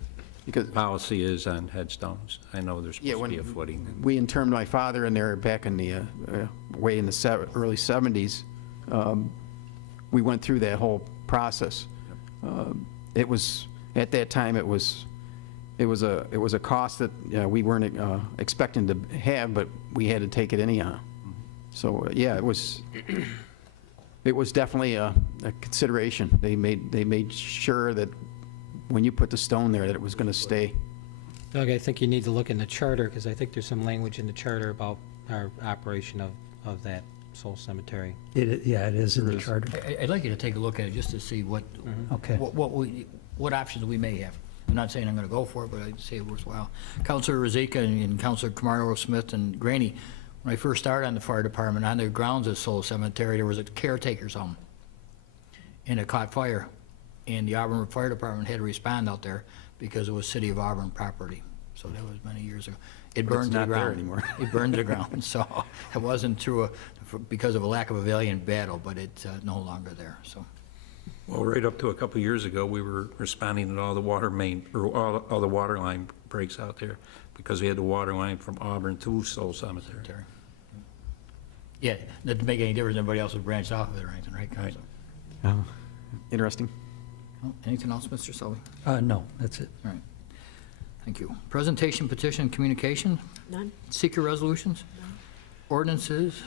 because, Policy is on headstones. I know there's yeah, supposed to be a when footing. we interned my father in there back in the, way in the early 70s, we went through that whole process. It was, at that time, it was a cost that we weren't expecting to have, but we had to take it anyhow. So, yeah, it was definitely a consideration. They made sure that when you put the stone there, that it was going to stay. Doug, I think you need to look in the charter, because I think there's some language in the charter about our operation of that soul cemetery. Yeah, it is in the charter. I'd like you to take a look at it just to see what, Okay. what options we may have. I'm not saying I'm going to go for it, but I'd say it's worthwhile. Counselor Rozika and Counselor Camardo, Smith, and Graney, when I first started on the fire department, on the grounds of Soul Cemetery, there was a caretaker's home, and it caught fire, and the Auburn Fire Department had to respond out there because it was City of Auburn property. So that was many years ago. It But it's burned to the not there ground. anymore. It burned to the ground, so it wasn't because of a lack of a valiant battle, but it's no longer there, so. Well, right up to a couple of years ago, we were responding to all the water main, or all the water line breaks out there, because we had the water line from Auburn to Soul Cemetery. Yeah, it doesn't make any difference if anybody else would branch off of it or anything, right, Counsel? Interesting. Oh, anything else, Mr. Selby? No, that's it. All right. Thank you. Presentation, petition, communication? None? Seeker resolutions? Ordinances?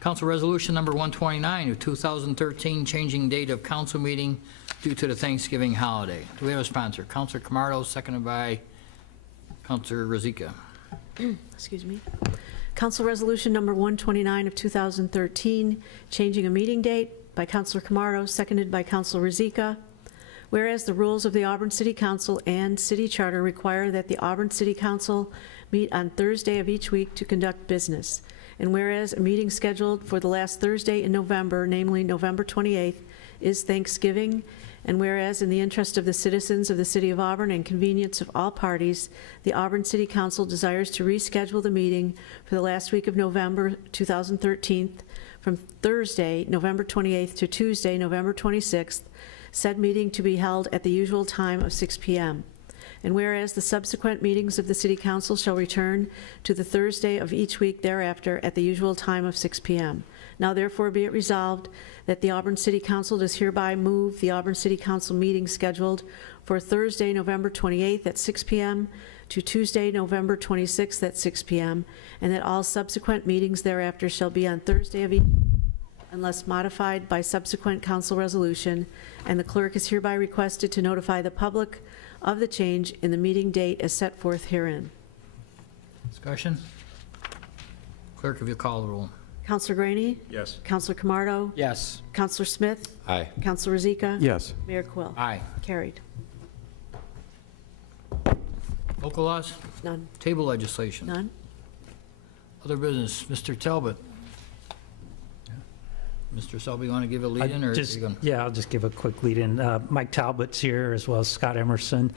Council Resolution Number 129 of 2013, changing date of council meeting due to the Thanksgiving holiday. Do we have a sponsor? Councilor Camardo, seconded by Councilor Rozika. Excuse me. Council Resolution Number 129 of 2013, changing a meeting date, by Councilor Camardo, seconded by Councilor Rozika. Whereas the rules of the Auburn City Council and City Charter require that the Auburn City Council meet on Thursday of each week to conduct business. And whereas a meeting scheduled for the last Thursday in November, namely November 28th, is Thanksgiving, and whereas in the interest of the citizens of the City of Auburn and convenience of all parties, the Auburn City Council desires to reschedule the meeting for the last week of November 2013 from Thursday, November 28th to Tuesday, November 26th, said meeting to be held at the usual time of 6 p.m. And whereas the subsequent meetings of the City Council shall return to the Thursday of each week thereafter at the usual time of 6 p.m. Now therefore be it resolved that the Auburn City Council does hereby move the Auburn City Council meeting scheduled for Thursday, November 28th at 6 p.m. to Tuesday, November 26th at 6 p.m., and that all subsequent meetings thereafter shall be on Thursday of each unless modified by subsequent council resolution, and the clerk is hereby requested to notify the public of the change in the meeting date as set forth herein. Discussion? Clerk, if you call the roll. Councilor Graney? Yes. Councilor Camardo? Yes. Councilor Smith? Aye. Councilor Rozika? Yes. Mayor Quill? Aye. Carried. Local laws? None. Table legislation? None? Other business? Mr. Talbot? Mr. Selby, you want to give a lead-in, or are you going? Yeah, I'll just give a quick lead-in. Mike Talbot's here, as well as Scott Emerson.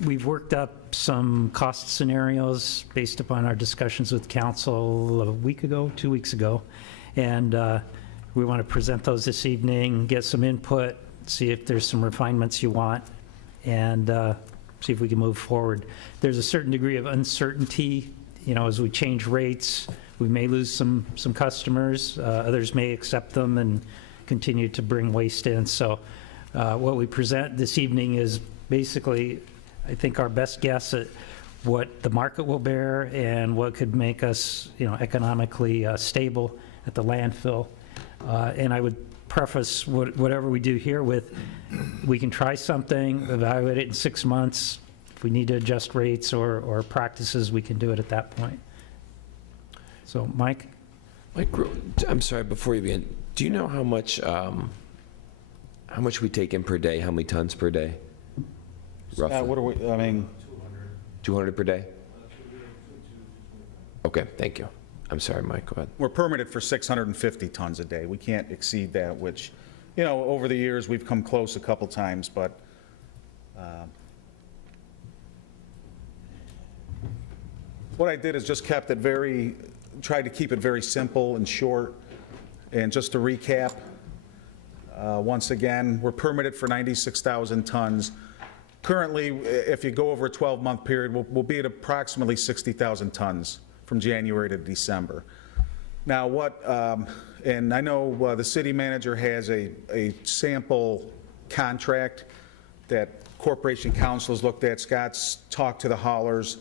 We've worked up some cost scenarios based upon our discussions with council a week ago, 2 weeks ago, and we want to present those this evening, get some input, see if there's some refinements you want, and see if we can move forward. There's a certain degree of uncertainty, as we change rates. We may lose some customers. Others may accept them and continue to bring waste in. So what we present this evening is basically, I think, our best guess at what the market will bear and what could make us, economically stable at the landfill. And I would preface whatever we do here with, we can try something, evaluate it in 6 months. If we need to adjust rates or practices, we can do it at that point. So, Mike? Mike, I'm sorry, before you begin, do you know how much we take in per day, how many tons per day? Roughly? What are we, 200 per day? Okay, thank you. I'm sorry, Mike, go ahead. we're permitted for 650 tons a day. We can't exceed that, which, over the years, we've come close a couple times, but what I did is just tried to keep it very simple and short. And just to recap, once again, we're permitted for 96,000 tons. currently, if you go over a 12-month period, we'll be at approximately 60,000 tons from January to December. Now, and I know the city manager has a sample contract that Corporation Council has looked at. Scott's talked to the haulers.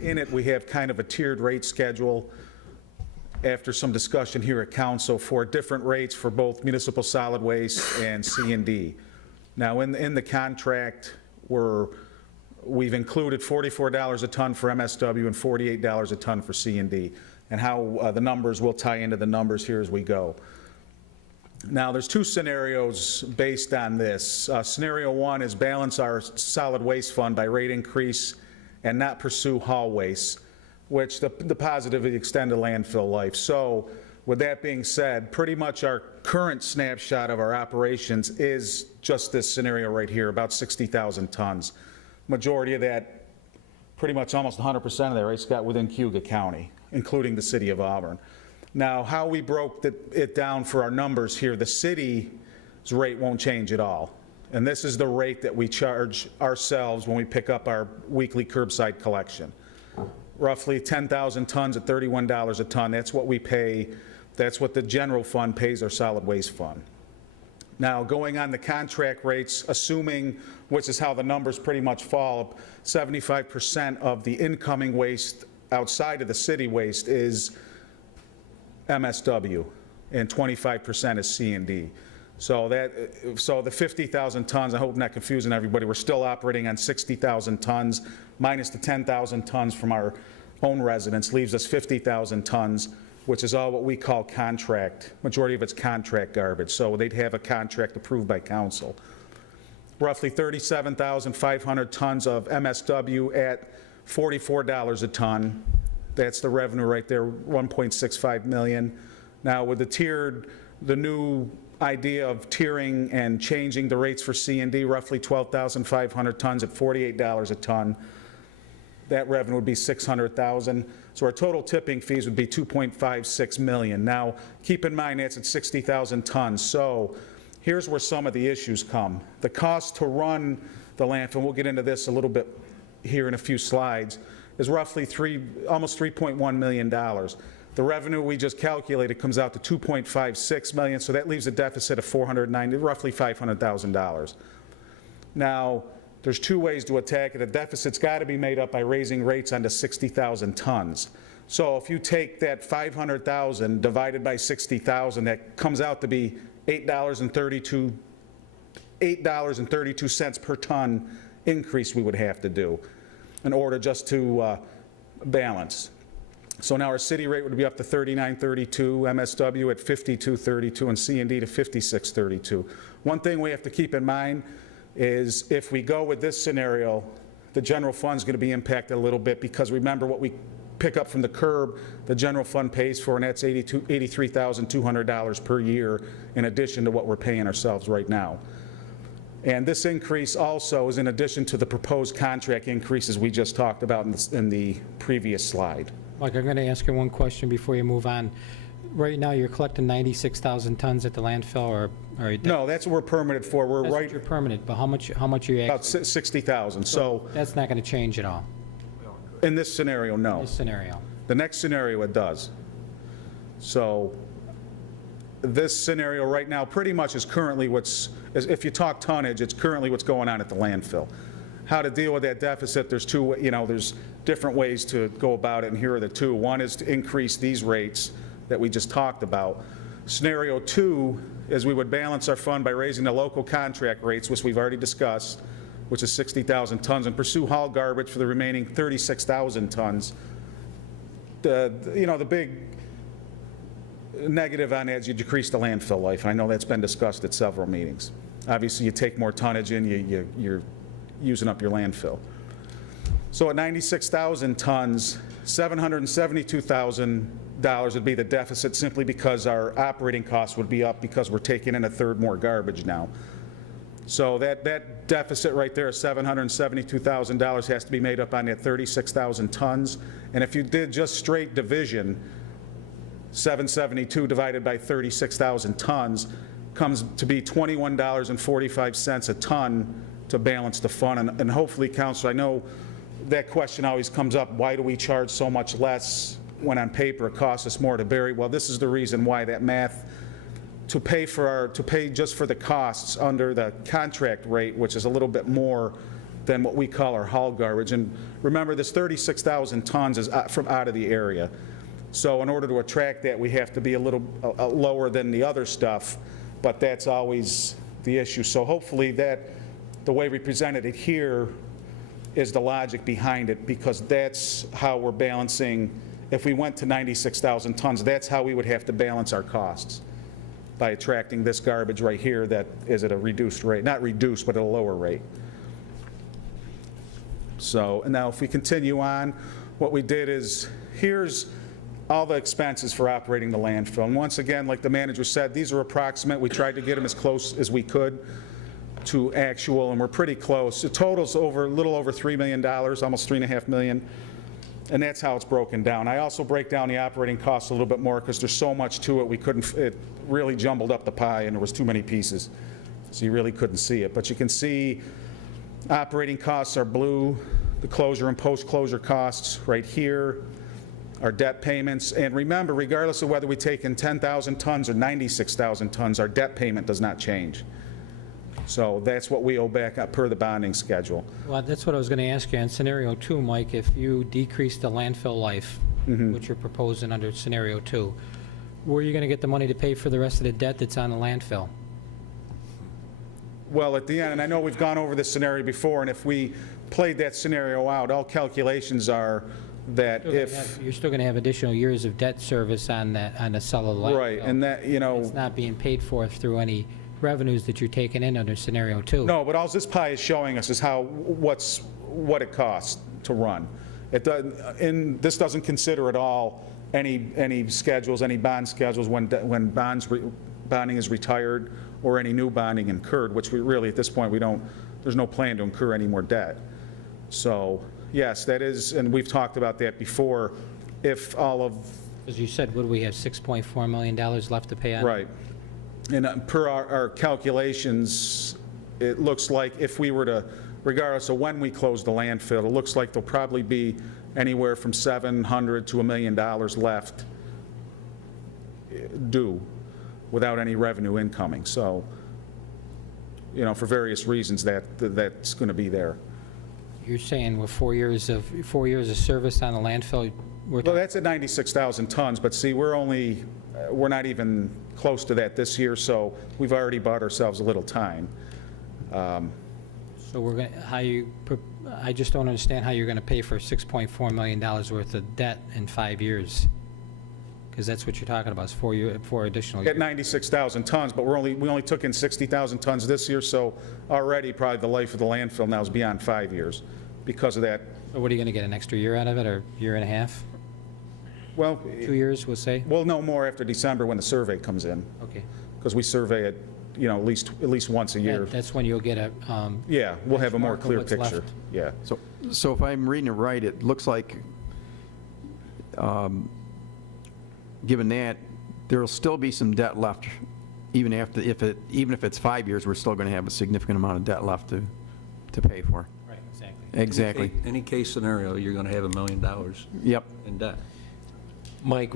In it, we have kind of a tiered rate schedule after some discussion here at council for different rates for both municipal solid waste and C&D. Now, in the contract, we've included $44 a ton for MSW and $48 a ton for C&D, and how the numbers will tie into the numbers here as we go. Now, there's two scenarios based on this. Scenario one is balance our solid waste fund by rate increase and not pursue haul waste, which the positively extend the landfill life. So with that being said, pretty much our current snapshot of our operations is just this scenario right here, about 60,000 tons. Majority of that, pretty much almost 100% of that, right, Scott, within Cayuga County, including the city of Auburn. Now, how we broke it down for our numbers here, the city's rate won't change at all. And this is the rate that we charge ourselves when we pick up our weekly curbside collection. Roughly 10,000 tons at $31 a ton. That's what we pay. That's what the general fund pays our solid waste fund. Now, going on the contract rates, assuming, which is how the numbers pretty much fall, 75% of the incoming waste outside of the city waste is MSW, and 25% is C&D. So the 50,000 tons, I hope I'm not confusing everybody, we're still operating on 60,000 tons, minus the 10,000 tons from our own residents, leaves us 50,000 tons, which is all what we call contract. Majority of it's contract garbage, so they'd have a contract approved by council. Roughly 37,500 tons of MSW at $44 a ton. That's the revenue right there, $1.65 million. Now, with the new idea of tiering and changing the rates for C&D, roughly 12,500 tons at $48 a ton. That revenue would be $600,000. So our total tipping fees would be $2.56 million. Now, keep in mind that's at 60,000 tons. So here's where some of the issues come. The cost to run the landfill, we'll get into this a little bit here in a few slides, is roughly almost $3.1 million. The revenue we just calculated comes out to $2.56 million, so that leaves a deficit of roughly $500,000. Now, there's two ways to attack it. The deficit's got to be made up by raising rates onto 60,000 tons. So if you take that 500,000 divided by 60,000, that comes out to be $8.32 per ton increase we would have to do in order just to balance. So now our city rate would be up to $39.32, MSW at $52.32, and C&D to $56.32. One thing we have to keep in mind is if we go with this scenario, the general fund's going to be impacted a little bit, because remember what we pick up from the curb, the general fund pays for, and that's $83,200 per year in addition to what we're paying ourselves right now. And this increase also is in addition to the proposed contract increases we just talked about in the previous slide. Mike, I'm going to ask you one question before you move on. Right now, you're collecting 96,000 tons at the landfill, or no, that's what we're permitted for. We're that's right. What you're permitted, but how much are you About 60,000. So that's not going to change at all. In this scenario, no. In this scenario. The next scenario, it does. So this scenario right now pretty much is currently if you talk tonnage, it's currently what's going on at the landfill. How to deal with that deficit, there's there's different ways to go about it, and here are the two. One is to increase these rates that we just talked about. Scenario two is we would balance our fund by raising the local contract rates, which we've already discussed, which is 60,000 tons, and pursue haul garbage for the remaining 36,000 tons. The big negative on that is you decrease the landfill life, and I know that's been discussed at several meetings. Obviously, you take more tonnage in, you're using up your landfill. So at 96,000 tons, $772,000 would be the deficit, simply because our operating costs would be up because we're taking in a third more garbage now. So that deficit right there, $772,000, has to be made up on that 36,000 tons. And if you did just straight division, 772 divided by 36,000 tons comes to be $21.45 a ton to balance the fund. And hopefully, Council, I know that question always comes up, why do we charge so much less when on paper it costs us more to bury? Well, this is the reason why that math, to pay just for the costs under the contract rate, which is a little bit more than what we call our haul garbage. And remember, this 36,000 tons is from out of the area. So in order to attract that, we have to be a little lower than the other stuff, but that's always the issue. So hopefully that, the way we presented it here is the logic behind it, because that's how we're balancing. If we went to 96,000 tons, that's how we would have to balance our costs, by attracting this garbage right here that is at a reduced rate, not reduced, but at a lower rate. So, and now if we continue on, what we did is, here's all the expenses for operating the landfill. And once again, like the manager said, these are approximate. We tried to get them as close as we could to actual, and we're pretty close. The total's a little over $3 million, almost $3.5 million, and that's how it's broken down. I also break down the operating costs a little bit more because there's so much to it. It really jumbled up the pie, and there was too many pieces, so you really couldn't see it. But you can see operating costs are blue, the closure and post-closure costs right here, our debt payments. And remember, regardless of whether we take in 10,000 tons or 96,000 tons, our debt payment does not change. So that's what we owe back per the bonding schedule. Well, that's what I was going to ask you. In scenario 2, Mike, if you decrease the landfill life, which you're proposing under scenario 2, where are you going to get the money to pay for the rest of the debt that's on the landfill? Well, at the end, and I know we've gone over this scenario before, and if we played that scenario out, all calculations are that if... You're still going to have additional years of debt service on the solid landfill. Right, and that, you know... It's not being paid for through any revenues that you're taking in under scenario 2. No, but all this pie is showing us is what it costs to run. And this doesn't consider at all any schedules, any bond schedules when bonding is retired or any new bonding incurred, which we really, at this point, there's no plan to incur any more debt. So, yes, that is, and we've talked about that before, if all of... As you said, would we have $6.4 million left to pay on? Right. And per our calculations, it looks like if we were to, regardless of when we close the landfill, it looks like there'll probably be anywhere from $700,000 to $1 million left due without any revenue incoming. So, you know, for various reasons, that's going to be there. You're saying with 4 years of service on the landfill, well, that's at 96,000 tons, but see, we're not even close to that this year, so we've already bought ourselves a little time. So we're going, I just don't understand how you're going to pay for $6.4 million worth of debt in 5 years, because that's what you're talking about, is 4 additional years. At 96,000 tons, but we only took in 60,000 tons this year, so already probably the life of the landfill now is beyond 5 years because of that. So what are you going to get, an extra year out of it, or year and a half? Well, 2 years, we'll say? We'll know more after December when the survey comes in, Okay. because we survey it, you know, at least once a year. That's when you'll get a, Yeah, we'll have a more benchmark of clear what's picture. left. Yeah. So if I'm reading it right, it looks like, given that, there'll still be some debt left, even if it's 5 years, we're still going to have a significant amount of debt left to pay for. right, exactly. Exactly. Any case scenario, you're going to have $1 million Yep. in debt. Mike,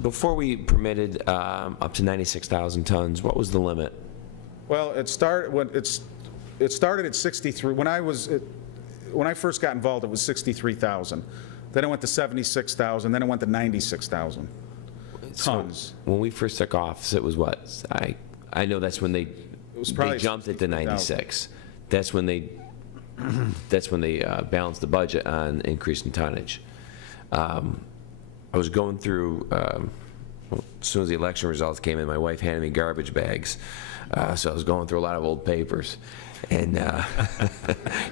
before we permitted up to 96,000 tons, what was the limit? Well, it started at 63. When I first got involved, it was 63,000. Then it went to 76,000. Then it went to 96,000 tons. So when we first took office, it was what? I know that's when they jumped it to 96. That's when they balanced the budget on increasing tonnage. I was going through, as soon as the election results came in, my wife handed me garbage bags. So I was going through a lot of old papers, and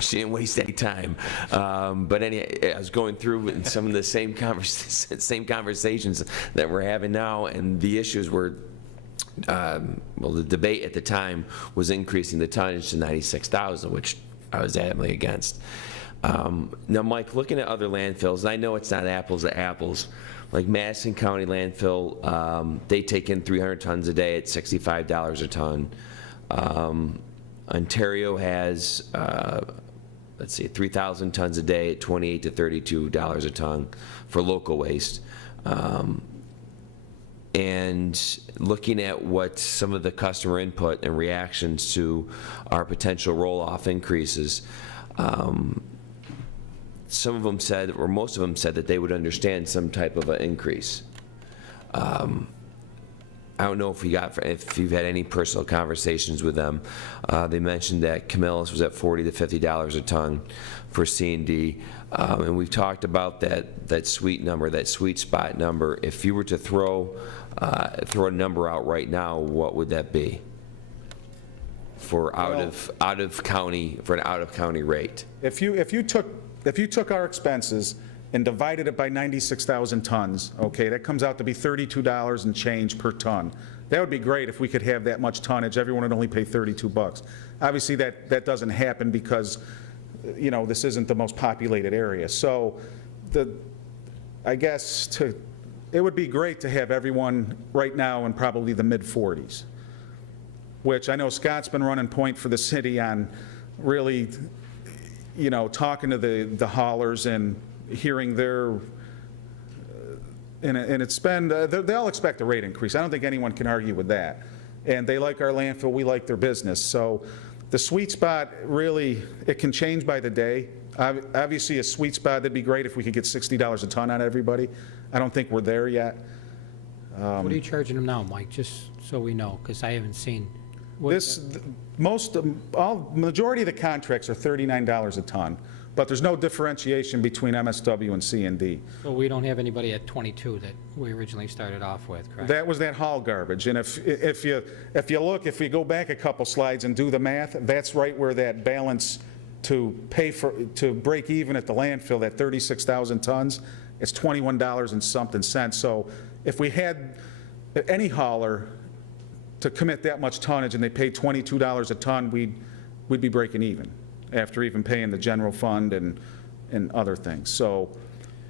she didn't waste any time. But anyway, I was going through some of the same conversations that we're having now, and the issues were, the debate at the time was increasing the tonnage to 96,000, which I was adamantly against. Now, Mike, looking at other landfills, and I know it's not apples to apples, like Madison County landfill, they take in 300 tons a day at $65 a ton. Ontario has, let's see, 3,000 tons a day at $28 to $32 a ton for local waste. And looking at what some of the customer input and reactions to our potential roll-off increases, some of them said, or most of them said, that they would understand some type of an increase. I don't know if you've had any personal conversations with them. They mentioned that Camillus was at $40 to $50 a ton for C&D, and we've talked about that sweet number, that sweet spot number. If you were to throw a number out right now, what would that be for an out of county rate? If you took our expenses and divided it by 96,000 tons, okay, that comes out to be $32 and change per ton. That would be great if we could have that much tonnage. Everyone would only pay $32. Obviously, that doesn't happen because, you know, this isn't the most populated area. So, I guess it would be great to have everyone right now in probably the mid-40s, which I know Scott's been running point for the city on really, you know, talking to the haulers and hearing their, and it's been, they all expect a rate increase. I don't think anyone can argue with that. And they like our landfill, we like their business. So the sweet spot, really, it can change by the day. Obviously, a sweet spot, that'd be great if we could get $60 a ton out of everybody. I don't think we're there yet. What are you charging them now, Mike, just so we know, because I haven't seen. Majority of the contracts are $39 a ton, but there's no differentiation between MSW and C&D. So we don't have anybody at 22 that we originally started off with, correct? That was that haul garbage, and if you go back a couple slides and do the math, that's right where that balance to break even at the landfill, that 36,000 tons, it's $21 and something cents. So if we had any hauler to commit that much tonnage and they paid $22 a ton, we'd be breaking even after even paying the general fund and other things. So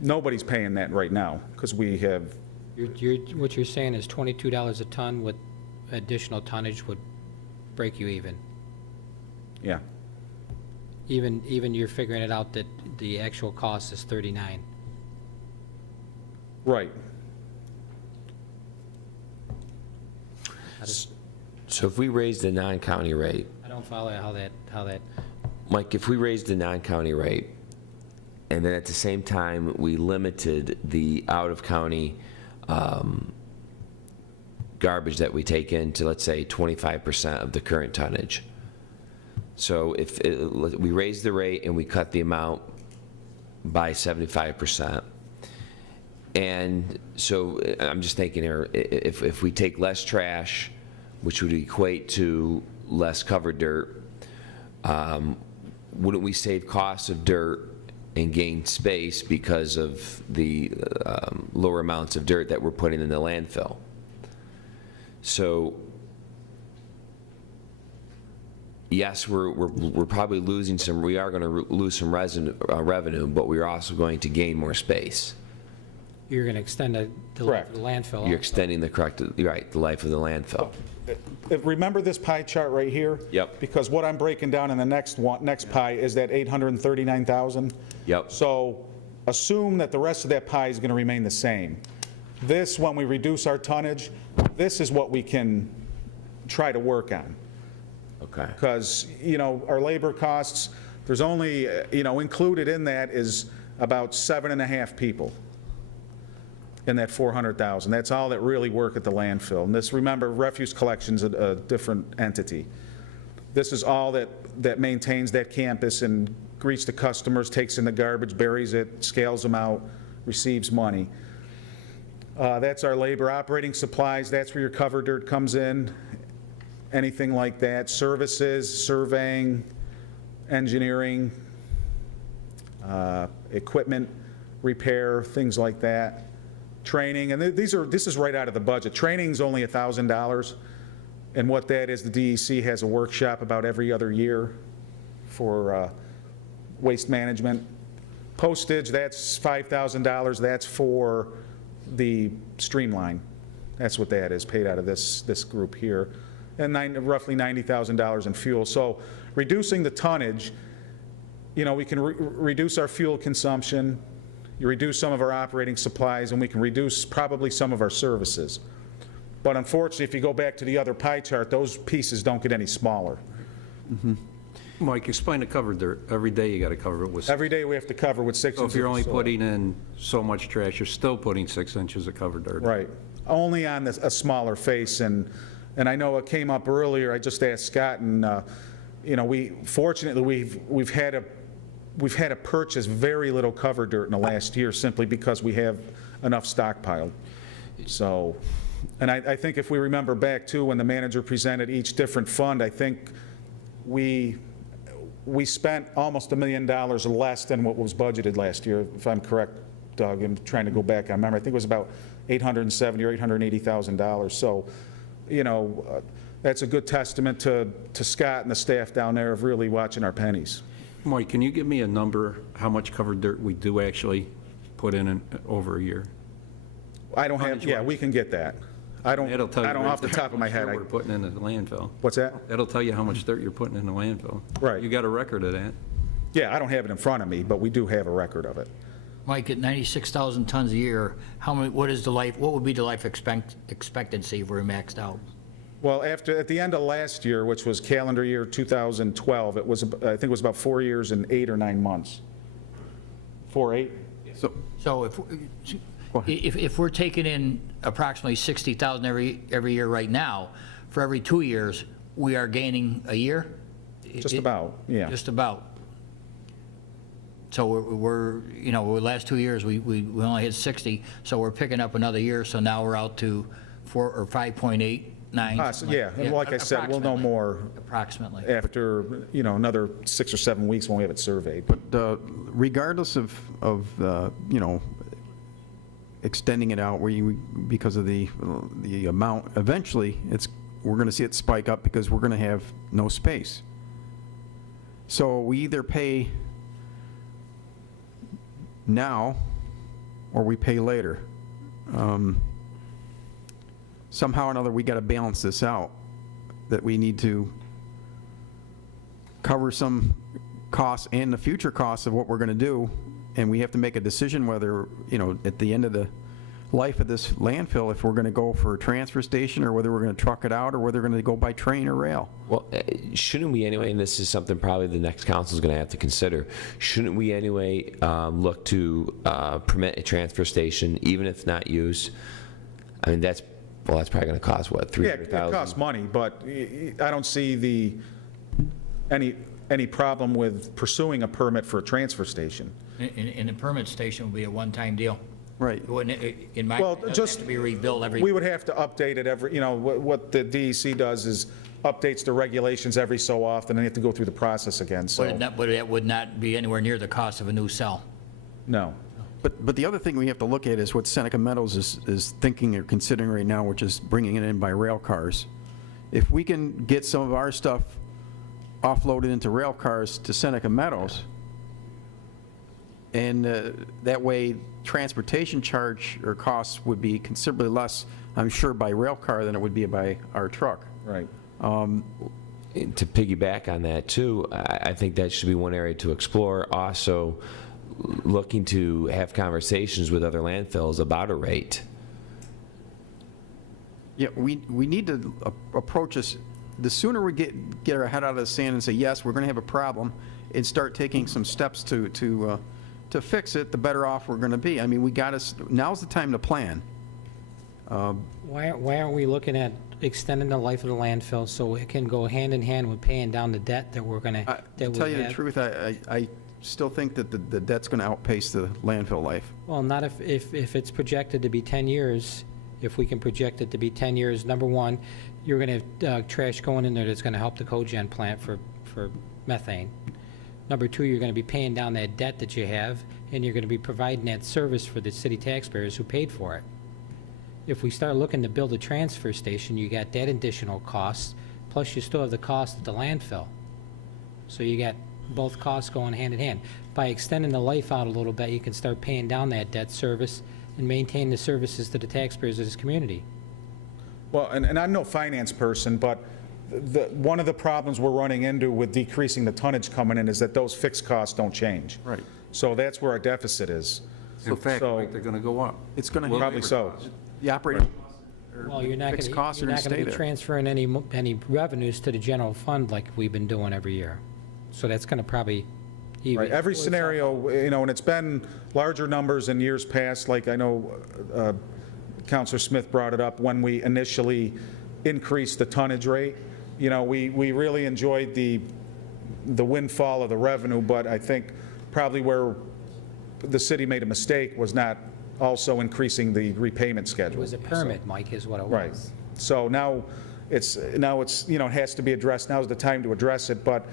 nobody's paying that right now because we have. What you're saying is $22 a ton with additional tonnage would break you even. Yeah. Even you're figuring it out that the actual cost is 39. Right. So if we raise the non-county rate, I don't follow how that. Mike, if we raised the non-county rate, and then at the same time, we limited the out-of-county garbage that we take in to, let's say, 25% of the current tonnage. So if we raise the rate and we cut the amount by 75%, and so I'm just thinking here, if we take less trash, which would equate to less covered dirt, wouldn't we save costs of dirt and gain space because of the lower amounts of dirt that we're putting in the landfill? So yes, we're probably losing some, we are going to lose some revenue, but we're also going to gain more space. You're going to extend the life of the landfill. You're extending the life of the landfill. Remember this pie chart right here? Yep. Because what I'm breaking down in the next pie is that 839,000. Yep. So assume that the rest of that pie is going to remain the same. This, when we reduce our tonnage, this is what we can try to work on. Okay. Because, you know, our labor costs, there's only, you know, included in that is about 7.5 people in that 400,000. That's all that really work at the landfill. And this, remember, refuse collection's a different entity. This is all that maintains that campus and greets the customers, takes in the garbage, buries it, scales them out, receives money. That's our labor. Operating supplies, that's where your cover dirt comes in, anything like that. Services, surveying, engineering, equipment repair, things like that. Training, and this is right out of the budget. Training's only $1,000, and what that is, the DEC has a workshop about every other year for waste management. Postage, that's $5,000. That's for the streamline. That's what that is, paid out of this group here. and roughly $90,000 in fuel. So reducing the tonnage, you know, we can reduce our fuel consumption, you reduce some of our operating supplies, and we can reduce probably some of our services. But unfortunately, if you go back to the other pie chart, those pieces don't get any smaller. Mike, explain the covered dirt. Every day you got to cover it with. Every day we have to cover with 6 So inches if you're of only soil. putting in so much trash, you're still putting 6 inches of covered dirt. Right. Only on a smaller face, and I know it came up earlier, I just asked Scott, and, you know, fortunately, we've had to purchase very little cover dirt in the last year simply because we have enough stockpiled. So, and I think if we remember back too, when the manager presented each different fund, I think we spent almost $1 million less than what was budgeted last year, if I'm correct, Doug. I'm trying to go back. I remember, I think it was about $870,000 or $880,000. So, you know, that's a good testament to Scott and the staff down there of really watching our pennies. Mike, can you give me a number, how much covered dirt we do actually put in over a year? I don't have, yeah, we can get that. I don't That'll tell you off the top of my head. What we're putting in the landfill. What's that? That'll tell you how much dirt you're putting in the landfill. Right. You got a record of that. Yeah, I don't have it in front of me, but we do have a record of it. Mike, at 96,000 tons a year, what would be the life expectancy if we're maxed out? Well, at the end of last year, which was calendar year 2012, it was, I think it was about 4 years and 8 or 9 months. 4, 8? So if we're taking in approximately 60,000 every year right now, for every 2 years, we are gaining a year? Just about, yeah. Just about. So we're you know, the last 2 years, we only hit 60, so we're picking up another year, so now we're out to 4 or 5.89. Yeah, and like I said, we'll know more Approximately. after, you know, another 6 or 7 weeks when we have it surveyed. But regardless of you know, extending it out because of the amount, eventually, we're going to see it spike up because we're going to have no space. So we either pay now or we pay later. Somehow or another, we got to balance this out, that we need to cover some costs and the future costs of what we're going to do, and we have to make a decision whether, you know, at the end of the life of this landfill, if we're going to go for a transfer station or whether we're going to truck it out or whether we're going to go by train or rail. Well, shouldn't we anyway, and this is something probably the next council is going to have to consider, shouldn't we anyway look to permit a transfer station, even if not used? I mean, that's probably going to cost, what, $300,000? Yeah, it costs money, but I don't see any problem with pursuing a permit for a transfer station. And the permit station will be a one-time deal. Right. It wouldn't, in my, Well, it doesn't just- have to be rebuilt every. We would have to update it every, you know, what the DEC does is updates the regulations every so often, and they have to go through the process again, so, But it would not be anywhere near the cost of a new cell. no. But the other thing we have to look at is what Seneca Meadows is thinking or considering right now, which is bringing it in by rail cars. If we can get some of our stuff offloaded into rail cars to Seneca Meadows, and that way transportation charge or costs would be considerably less, I'm sure, by rail car than it would be by our truck. Right. To piggyback on that too, I think that should be one area to explore. Also, looking to have conversations with other landfills about a rate. Yeah, we need to approach this, the sooner we get our head out of the sand and say, yes, we're going to have a problem, and start taking some steps to fix it, the better off we're going to be. I mean, now's the time to plan. Why aren't we looking at extending the life of the landfill so it can go hand in hand with paying down the debt that we're going to, To tell you the truth, I still think that the debt's going to outpace the landfill life. Well, not if it's projected to be 10 years, if we can project it to be 10 years, number one, you're going to have trash going in there that's going to help the cogen plant for methane. Number two, you're going to be paying down that debt that you have, and you're going to be providing that service for the city taxpayers who paid for it. If we start looking to build a transfer station, you got that additional cost, plus you still have the cost of the landfill. So you got both costs going hand in hand. By extending the life out a little bit, you can start paying down that debt service and maintain the services to the taxpayers of this community. Well, and I'm no finance person, but one of the problems we're running into with decreasing the tonnage coming in is that those fixed costs don't change. Right. So that's where our deficit is. In fact, So- Mike, they're going to go up. It's going to, Probably so. the operating Well, you're not fixed going costs are going to to stay be there. transferring any revenues to the general fund like we've been doing every year. So that's going to probably even. Right, every scenario, and it's been larger numbers in years past, like I know Counselor Smith brought it up, when we initially increased the tonnage rate. We really enjoyed the windfall of the revenue, but I think probably where the city made a mistake was not also increasing the repayment It schedule. was a pyramid, Mike, is what it was. Right. So now it's, it has to be addressed. Now's the time to address it, but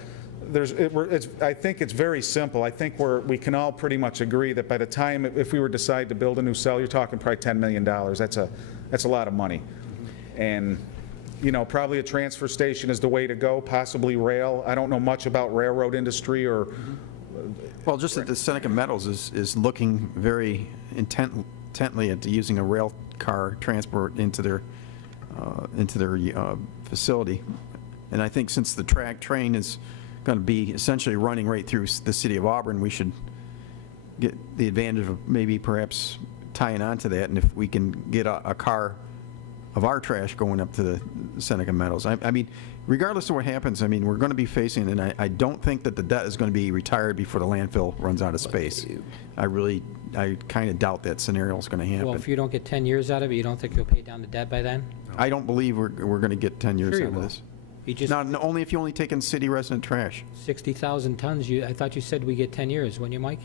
I think it's very simple. I think we can all pretty much agree that by the time, if we were to decide to build a new cell, you're talking probably $10 million. That's a lot of money. And, probably a transfer station is the way to go, possibly rail. I don't know much about railroad industry or, well, just that the Seneca Metals is looking very intently at using a rail car transport into their facility. And I think since the train is going to be essentially running right through the city of Auburn, we should get the advantage of maybe perhaps tying onto that. And if we can get a car of our trash going up to the Seneca Metals. I mean, regardless of what happens, I mean, we're going to be facing, and I don't think that the debt is going to be retired before the landfill runs out of space. I kind of doubt that scenario is going to happen. Well, if you don't get 10 years out of it, you don't think you'll pay down the debt by then? I don't believe we're going to get 10 years Sure you out of will. this. You just, Not only if you only take in city resident trash. 60,000 tons, I thought you said we get 10 years, wouldn't you, Mike?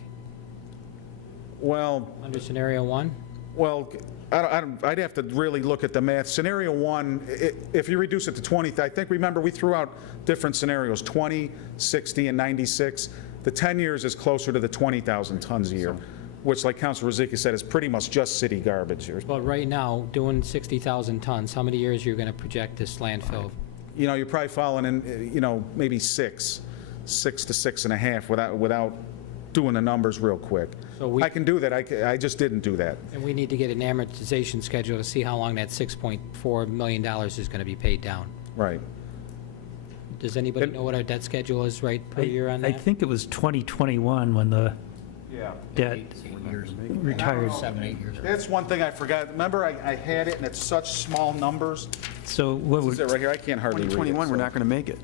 well, Under scenario one? Well, I'd have to really look at the math. Scenario one, if you reduce it to 20, I think, remember, we threw out different scenarios, 20, 60, and 96. The 10 years is closer to the 20,000 tons a year, which, like Councilor Rozicki said, is pretty much just city garbage here. But right now, doing 60,000 tons, how many years you're going to project this landfill? You're probably falling in, maybe 6 to 6.5 without doing the numbers real quick. So I can do that. I just didn't do that. And we need to get an amortization schedule to see how long that $6.4 million is going to be paid down. Right. Does anybody know what our debt schedule is right per year on I that? think it was 2021 when the debt 8 years. retired. 7, 8 years. That's one thing I forgot. Remember, I had it, and it's such small numbers. So what This is would, it right here. I can't hardly read it. 2021, we're so. not going to make it,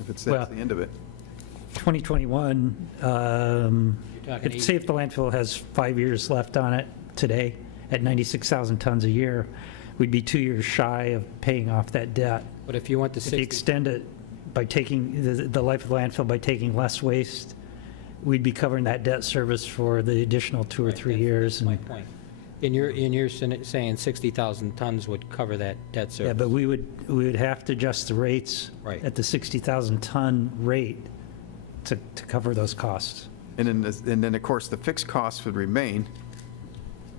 if it's Well- that's the end of it. 2021, talking say if the landfill has 5 years left on it today at 96,000 tons a year, we'd be 2 years shy of paying off that debt. But if you want the If you 60, extend it by taking, the life of the landfill by taking less waste, we'd be covering that debt service for the additional 2 or 3 years. that's my And point. And you're saying 60,000 tons would cover that debt service? yeah, but we would have to adjust the rates Right. at the 60,000 ton rate to cover those costs. And then, of course, the fixed costs would remain.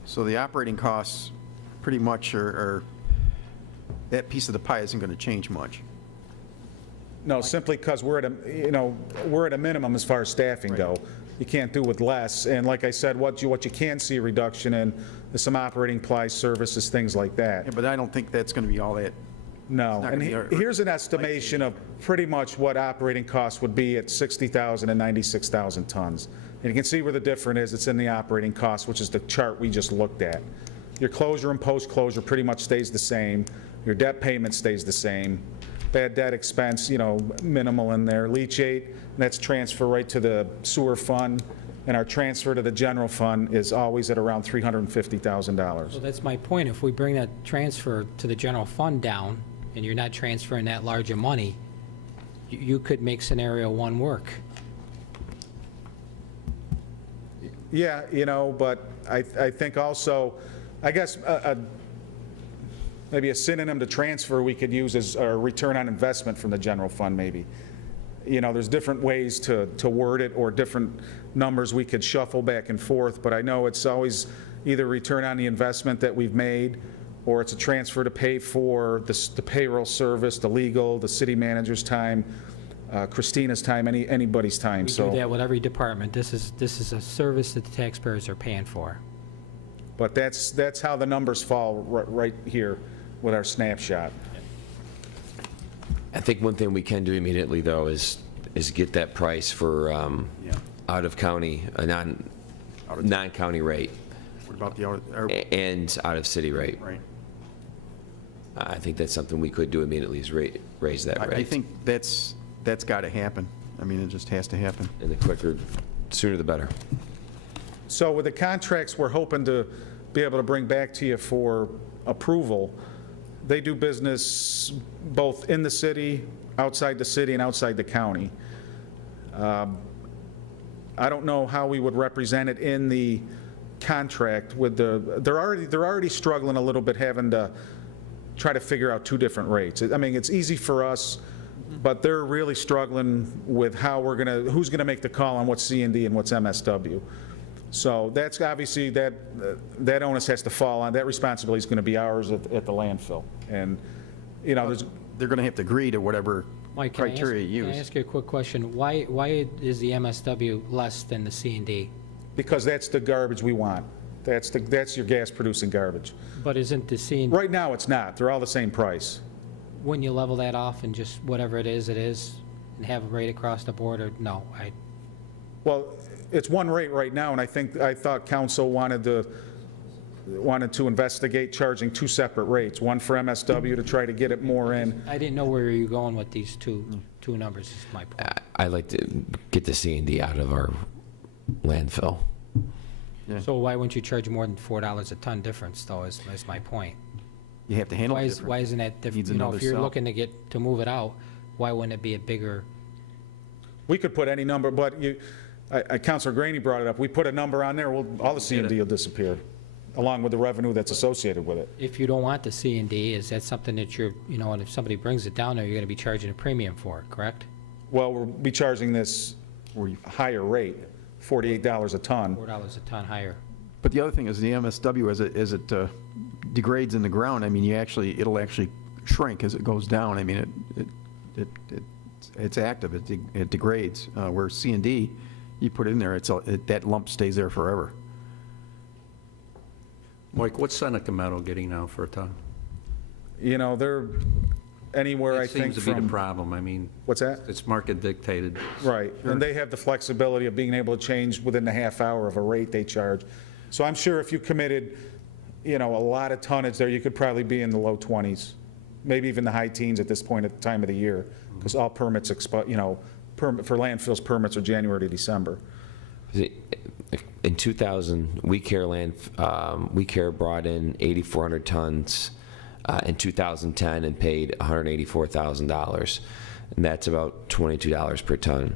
So the operating costs pretty much are that piece of the pie isn't going to change much. No, simply because we're at a minimum as far as staffing go. You can't do with less. And like I said, what you can see a reduction in is some operating supplies, services, things like that. Yeah, but I don't think that's going to be all that. No, It's not and gonna be here's an estimation of pretty much what operating costs would be at 60,000 and 96,000 tons. And you can see where the difference is. It's in the operating costs, which is the chart we just looked at. Your closure and post-closure pretty much stays the same. Your debt payment stays the same. Bad debt expense, minimal in there. Leachate, that's transfer right to the sewer fund. And our transfer to the general fund is always at around $350,000. So that's my point. If we bring that transfer to the general fund down, and you're not transferring that large of money, you could make scenario one work. Yeah, but I think also, I guess, maybe a synonym to transfer we could use is a return on investment from the general fund, maybe. There's different ways to word it, or different numbers we could shuffle back and forth, but I know it's always either return on the investment that we've made, or it's a transfer to pay for the payroll service, the legal, the city manager's time, Christina's time, anybody's time. We do that with every department. This is a service that the taxpayers are paying for. But that's how the numbers fall right here with our snapshot. I think one thing we can do immediately, though, is get that price for out-of-county, a non-county rate, What about the, and out-of-city rate. right? I think that's something we could do immediately, is raise that rate. I think that's got to happen. I mean, it just has to happen. And the quicker, sooner the better. So with the contracts we're hoping to be able to bring back to you for approval, they do business both in the city, outside the city, and outside the county. I don't know how we would represent it in the contract with they're already struggling a little bit, having to try to figure out two different rates. I mean, it's easy for us, but they're really struggling with how who's gonna make the call on what's C&D and what's MSW. So that's obviously, that onus has to fall on, that responsibility is gonna be ours at the landfill. And, you know, They're going to have to agree to whatever Mike, criteria you Can I use. ask you a quick question? Why is the MSW less than the C&D? because that's the garbage we want. That's your gas-producing garbage. But isn't the C&D, Right now, it's not. They're all the same price. wouldn't you level that off and just whatever it is, and have a rate across the board, or no? Well, it's one rate right now, and I thought council wanted to investigate charging two separate rates, one for MSW to try to get it more in. I didn't know where you were going with these two numbers, is my point. I'd like to get the C&D out of our landfill. So why wouldn't you charge more than $4 a ton difference, though, is my point? You have to handle it different. Why isn't that different? Needs You know, another if you're cell. looking to move it out, why wouldn't it be a bigger? We could put any number, but Councilor Graney brought it up. We put a number on there, all the C&D will disappear, along with the revenue that's associated with it. If you don't want the C&D, is that something that you're, and if somebody brings it down there, you're going to be charging a premium for it, correct? Well, we'll be charging this higher rate, $48 a ton. $4 a ton higher. But the other thing is the MSW, as it degrades in the ground, I mean, it'll actually shrink as it goes down. I mean, it's active, it degrades. Where C&D, you put it in there, that lump stays there forever. Mike, what's Seneca Meadow getting now for a ton? You know, they're anywhere, I It think, seems to be the from... problem. I mean, What's that? it's market dictated. Right, and they have the flexibility of being able to change within the half hour of a rate they charge. So I'm sure if you committed, a lot of tonnage there, you could probably be in the low 20s, maybe even the high teens at this point at the time of the year, because all permits, for landfills, permits are January to December. In 2000, We Care brought in 8,400 tons in 2010 and paid $184,000, and that's about $22 per ton.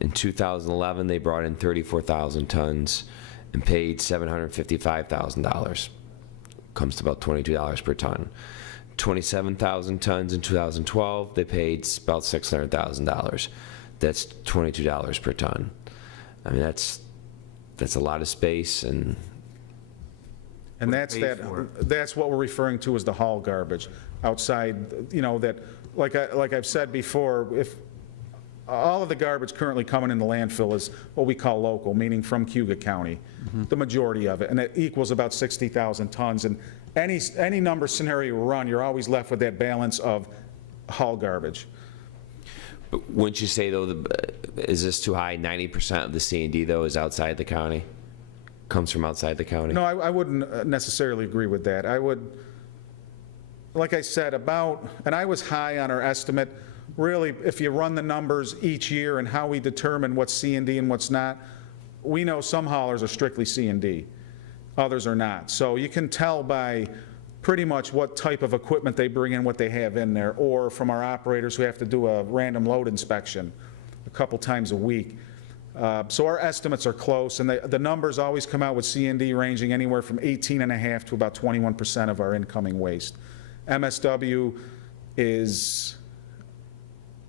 In 2011, they brought in 34,000 tons and paid $755,000. Comes to about $22 per ton. 27,000 tons in 2012, they paid about $600,000. That's $22 per ton. I mean, that's a lot of space, and that's what we're referring to as the haul garbage outside, that, like I've said before, if all of the garbage currently coming in the landfill is what we call local, meaning from Cuga County, the majority of it, and it equals about 60,000 tons. And any number scenario you run, you're always left with that balance of haul garbage. but wouldn't you say, though, is this too high? 90% of the C&D, though, is outside the county? Comes from outside the county? No, I wouldn't necessarily agree with that. I would, like I said, and I was high on our estimate. Really, if you run the numbers each year and how we determine what's C&D and what's not, we know some haulers are strictly C&D, others are not. So you can tell by pretty much what type of equipment they bring in, what they have in there, or from our operators who have to do a random load inspection a couple times a week. So our estimates are close, and the numbers always come out with C&D ranging anywhere from 18.5% to about 21% of our incoming waste. MSW is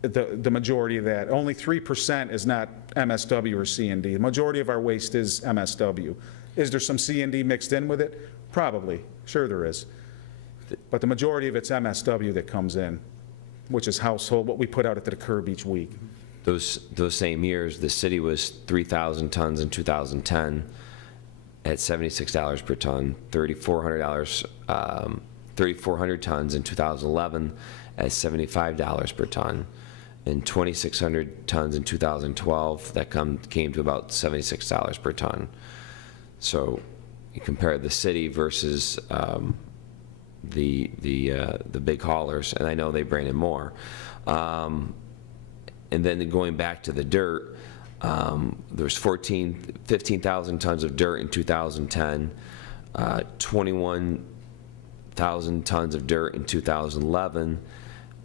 the majority of that. Only 3% is not MSW or C&D. The majority of our waste is MSW. Is there some C&D mixed in with it? Probably. Sure there is. But the majority of it's MSW that comes in, which is household, what we put out at the curb each week. Those same years, the city was 3,000 tons in 2010 at $76 per ton, $3,400 3,400 tons in 2011 at $75 per ton, and 2,600 tons in 2012, that came to about $76 per ton. So you compare the city versus the big haulers, and I know they bring in more. And then going back to the dirt, there's 15,000 tons of dirt in 2010, 21,000 tons of dirt in 2011,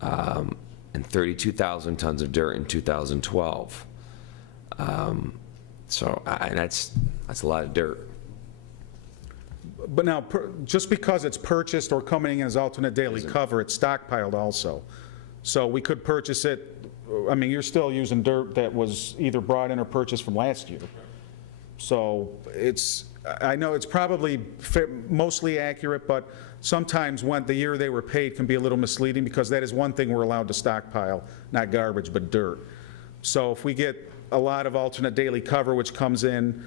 and 32,000 tons of dirt in 2012. And that's a lot of dirt. But now, just because it's purchased or coming in as alternate daily cover, it's stockpiled also. So we could purchase it, I mean, you're still using dirt that was either brought in or purchased from last year. So I know it's probably mostly accurate, but sometimes when the year they were paid can be a little misleading, because that is one thing we're allowed to stockpile, not garbage, but dirt. So if we get a lot of alternate daily cover, which comes in,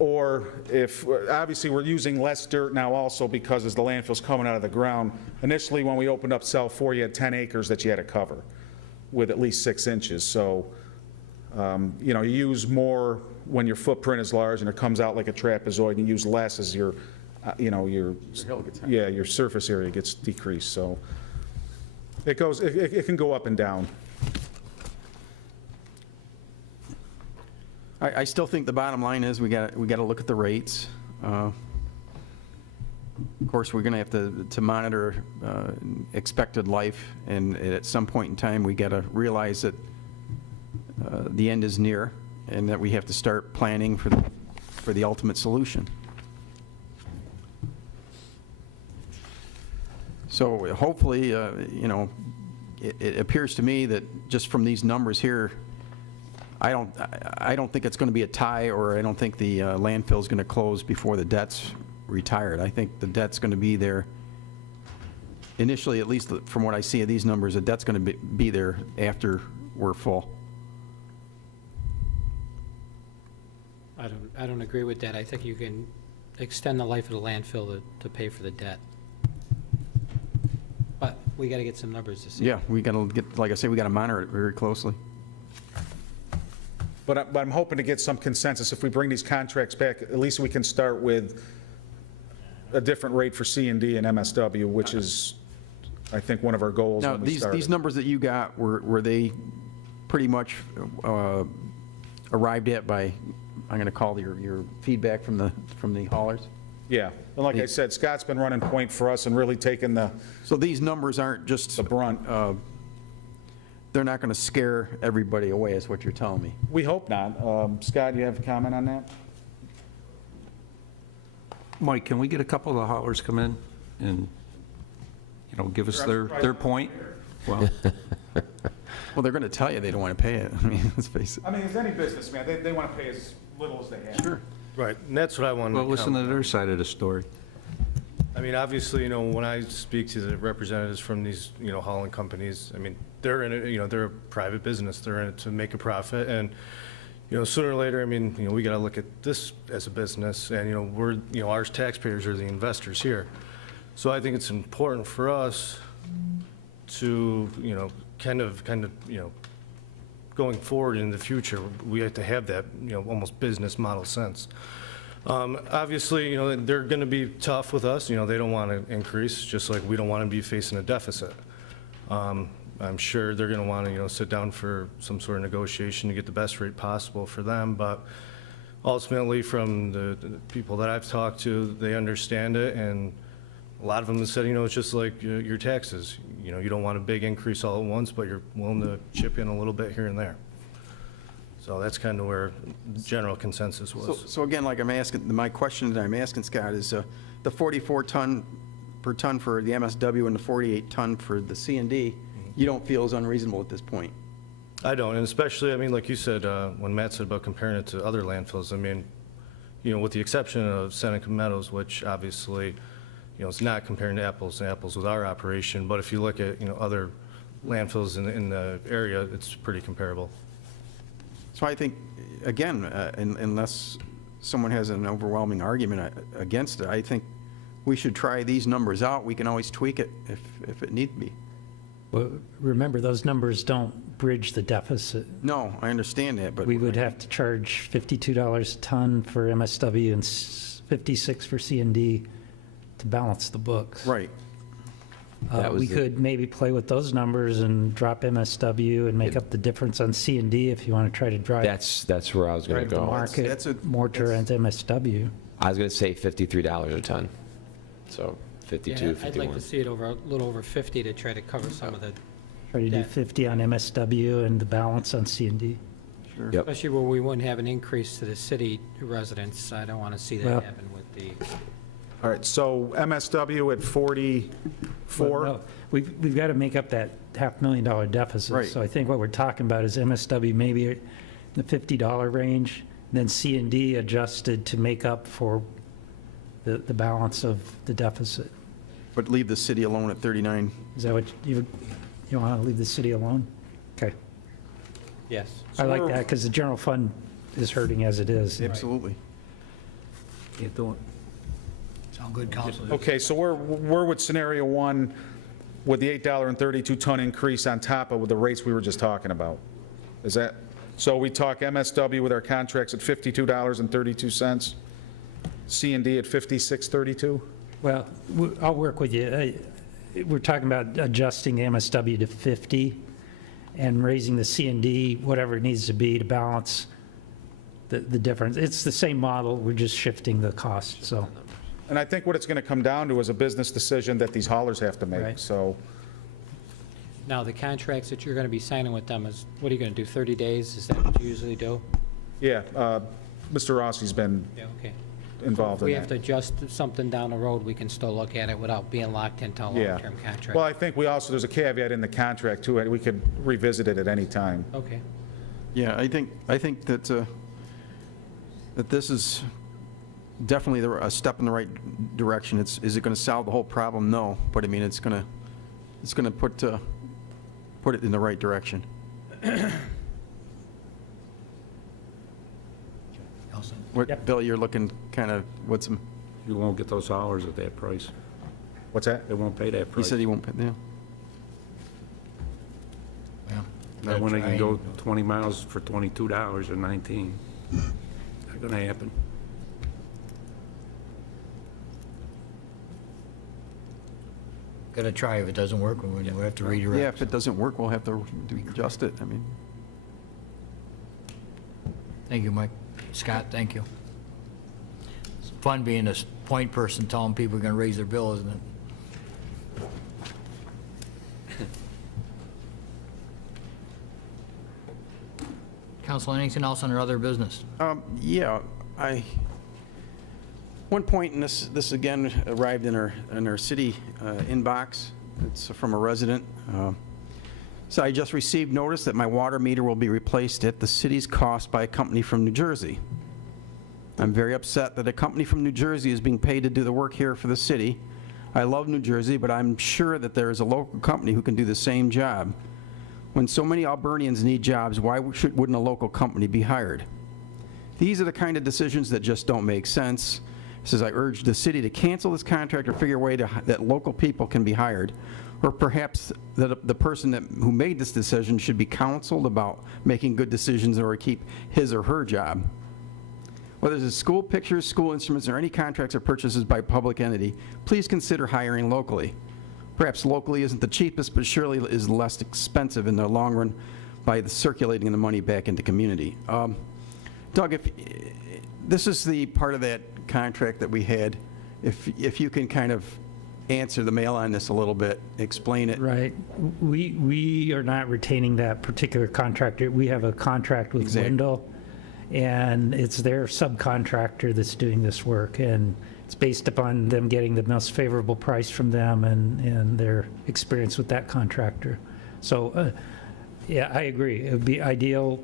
or if, obviously we're using less dirt now also because as the landfill's coming out of the ground, initially when we opened up cell 4, you had 10 acres that you had to cover with at least 6 inches. So, you know, you use more when your footprint is large and it comes out like a trapezoid, and you use less as your, you know, your surface area gets decreased. So it goes, it can go up and down. I still think the bottom line is we got to look at the rates. Of course, we're going to have to monitor expected life, and at some point in time, we got to realize that the end is near, and that we have to start planning for the ultimate solution. So hopefully, you know, it appears to me that just from these numbers here, I don't think it's going to be a tie, or I don't think the landfill is going to close before the debt's retired. I think the debt's going to be there initially, at least from what I see of these numbers. The debt's going to be there after we're full. I don't agree with that. I think you can extend the life of the landfill to pay for the debt. But we got to get some numbers to see. Yeah, we got to get, like I say, we got to monitor it very closely. But I'm hoping to get some consensus. If we bring these contracts back, at least we can start with a different rate for C&D and MSW, which is, I think, one of our goals Now, when we started. these numbers that you got, were they pretty much arrived at by, I'm going to call your feedback from the haulers? Yeah, and like I said, Scott's been running point for us and really taking the So these numbers aren't just the brunt. they're not going to scare everybody away, is what you're telling me. We hope not. Scott, you have a comment on that? Mike, can we get a couple of the haulers come in and, you know, give us their point? Well, Well, they're going to tell you they don't want to pay it. I mean, let's face it. I mean, as any business, man, they want to pay as little as they have. Sure. Right, and that's what I wanted to well, listen to comment their side of the story. I mean, obviously, you know, when I speak to the representatives from these, you know, hauling companies, I mean, they're in it, you know, they're a private business. They're in it to make a profit. And, you know, sooner or later, I mean, you know, we got to look at this as a business. And, you know, you know, our taxpayers are the investors here. So I think it's important for us to, you know, kind of, you know, going forward in the future, we have to have that, you know, almost business model sense. Obviously, you know, they're going to be tough with us. You know, they don't want to increase, just like we don't want to be facing a deficit. I'm sure they're going to want to, you know, sit down for some sort of negotiation to get the best rate possible for them. But ultimately, from the people that I've talked to, they understand it. And a lot of them have said, you know, it's just like your taxes. You know, you don't want a big increase all at once, but you're willing to chip in a little bit here and there. So that's kind of where the general consensus was. So again, like I'm asking, my question that I'm asking, Scott, is the 44 ton per ton for the MSW and the 48 ton for the C&D, you don't feel is unreasonable at this point? I don't, and especially, I mean, like you said, when Matt said about comparing it to other landfills, I mean, you know, with the exception of Seneca Meadows, which obviously, you know, it's not comparing to apples with our operation, but if you look at, you know, other landfills in the area, it's pretty comparable. So I think, again, unless someone has an overwhelming argument against it, I think we should try these numbers out. We can always tweak it if it need be. Well, remember, those numbers don't bridge the deficit. No, I understand that, but. We would have to charge $52 a ton for MSW and $56 for C&D to balance the books. Right. That was We the- could maybe play with those numbers and drop MSW and make up the difference on C&D if you want to try to drive That's where I was going drive to the go. market more towards MSW. I was going to say $53 a ton. So 52, Yeah, I'd like 51. to see it over, a little over 50 to try to cover some of the, Try to do Yeah. 50 on MSW and the balance on C&D. Sure. Yep. especially where we wouldn't have an increase to the city residents. I don't want to see Well- that happen with the, All right, so MSW at 44? Well, no, we've got to make up that $500,000 deficit. Right. So I think what we're talking about is MSW maybe in the $50 range, then C&D adjusted to make up for the balance of the deficit. But leave the city alone at 39. Is that what you want to leave the city alone? Okay. yes. I like that because the general fund is hurting as it is. Absolutely. Can't do it. Sound good, Counselor? Okay, so we're with scenario one with the $8.32 ton increase on top of the rates we were just talking about. Is that, so we talk MSW with our contracts at $52.32, C&D at $56.32? Well, I'll work with you. We're talking about adjusting the MSW to 50 and raising the C&D, whatever it needs to be to balance the difference. It's the same model, we're just shifting the cost, so. And I think what it's going to come down to is a business decision that these haulers have to make, Right. so. Now, the contracts that you're going to be signing with them is, what are you going to do, 30 days? Is that what you usually do? Yeah, Mr. Rossi's been Yeah, okay. involved If we in have to that. adjust something down the road, we can still look at it without being locked into a Yeah. long-term contract. Well, I think we also, there's a caveat in the contract too, we could revisit it at any time. Okay. Yeah, I think that this is definitely a step in the right direction. Is it going to solve the whole problem? No, but I mean, it's going to put it in the right direction. Counselor? What, Bill, you're looking kind of, what's, You won't get those hours at that price. What's that? They won't pay that he price. said he won't, yeah. Yeah. Not when they can go 20 miles for $22 or 19. Not going to happen. Gotta try. If it doesn't work, we have to redirect. Yeah, if it doesn't work, we'll have to adjust it. I mean, Thank you, Mike. Scott, thank you. It's fun being this point person telling people are going to raise their bill, isn't it? Counsel, anything else on our other business? yeah, one point, and this again arrived in our city inbox. It's from a resident. So I just received notice that my water meter will be replaced at the city's cost by a company from New Jersey. I'm very upset that a company from New Jersey is being paid to do the work here for the city. I love New Jersey, but I'm sure that there is a local company who can do the same job. When so many Albernians need jobs, why wouldn't a local company be hired? These are the kind of decisions that just don't make sense. Says I urge the city to cancel this contract or figure a way that local people can be hired, or perhaps that the person who made this decision should be counseled about making good decisions in order to keep his or her job. Whether it's school pictures, school instruments, or any contracts or purchases by a public entity, please consider hiring locally. Perhaps locally isn't the cheapest, but surely is less expensive in the long run by circulating the money back into community. Doug, if this is the part of that contract that we had, if you can kind of answer the mail on this a little bit, explain it. Right. We are not retaining that particular contractor. We have a contract with Exactly. Wendell, and it's their subcontractor that's doing this work, and it's based upon them getting the most favorable price from them and their experience with that contractor. So, yeah, I agree. It would be ideal,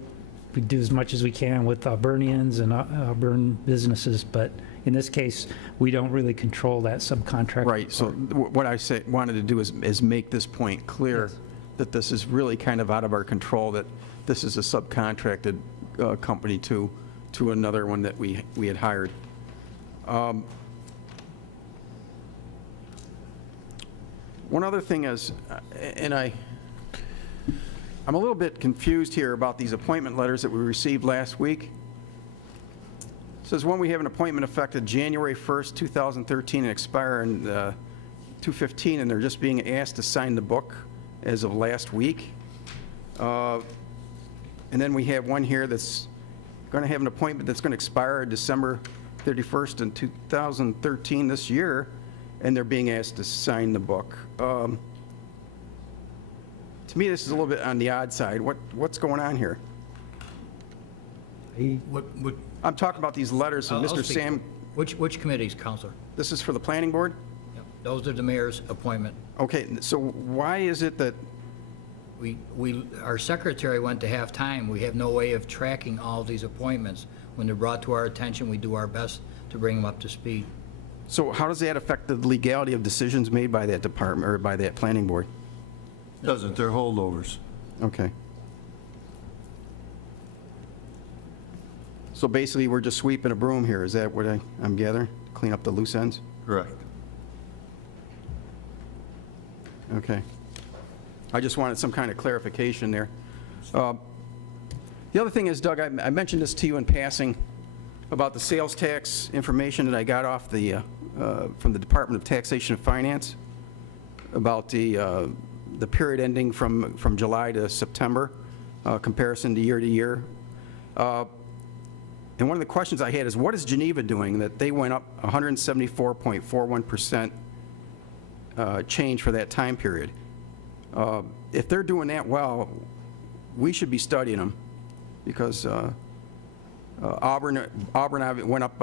we do as much as we can with Auburnians and Auburn businesses, but in this case, we don't really control that subcontractor. Right, so what I wanted to do is make this point clear, that this is really kind of out of our control, that this is a subcontracted company to One other thing is, and I'm a little bit confused here about these appointment letters that we received last week. It says, one, we have an appointment effective January 1st, 2013, and expire in 2/15, and they're just being asked to sign the book as of last week. And then we have one here that's going to have an appointment that's going to expire December 31st in 2013 this year, and they're being asked to sign the book. To me, this is a little bit on the odd side. What's going on here? What, I'm talking about these letters from I'll Mr. speak. Sam. which committees, Counselor? This is for the planning board? Yep, those are the mayor's appointment. Okay, so why is it that, Our secretary went to half-time. We have no way of tracking all these appointments. When they're brought to our attention, we do our best to bring them up to speed. so how does that affect the legality of decisions made by that department, or by that planning board? Doesn't, they're holdovers. Okay. So basically, we're just sweeping a broom here, is that what I'm gathering? Clean up the loose ends? Correct. Okay. I just wanted some kind of clarification there. The other thing is, Doug, I mentioned this to you in passing about the sales tax information that I got off the, from the Department of Taxation and Finance about the period ending from July to September, comparison to year. And one of the questions I had is, what is Geneva doing that they went up 174.41% change for that time period? If they're doing that well, we should be studying them, because Auburn went up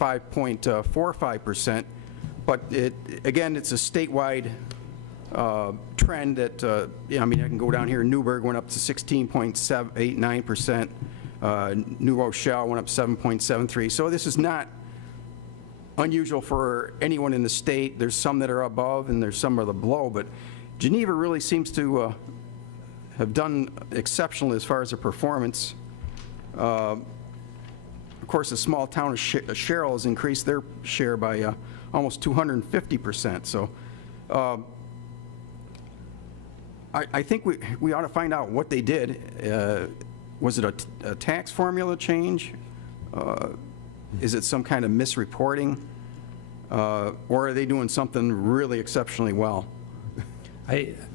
5.45%, but again, it's a statewide trend that, I mean, I can go down here. Newburgh went up to 16.89%. New Rochelle went up 7.73%. So this is not unusual for anyone in the state. There's some that are above and there's some that are below, but Geneva really seems to have done exceptional as far as their performance. Of course, the small town of Sherrill has increased their share by almost 250%. So I think we ought to find out what they did. Was it a tax formula change? Is it some kind of misreporting? Or are they doing something really exceptionally well?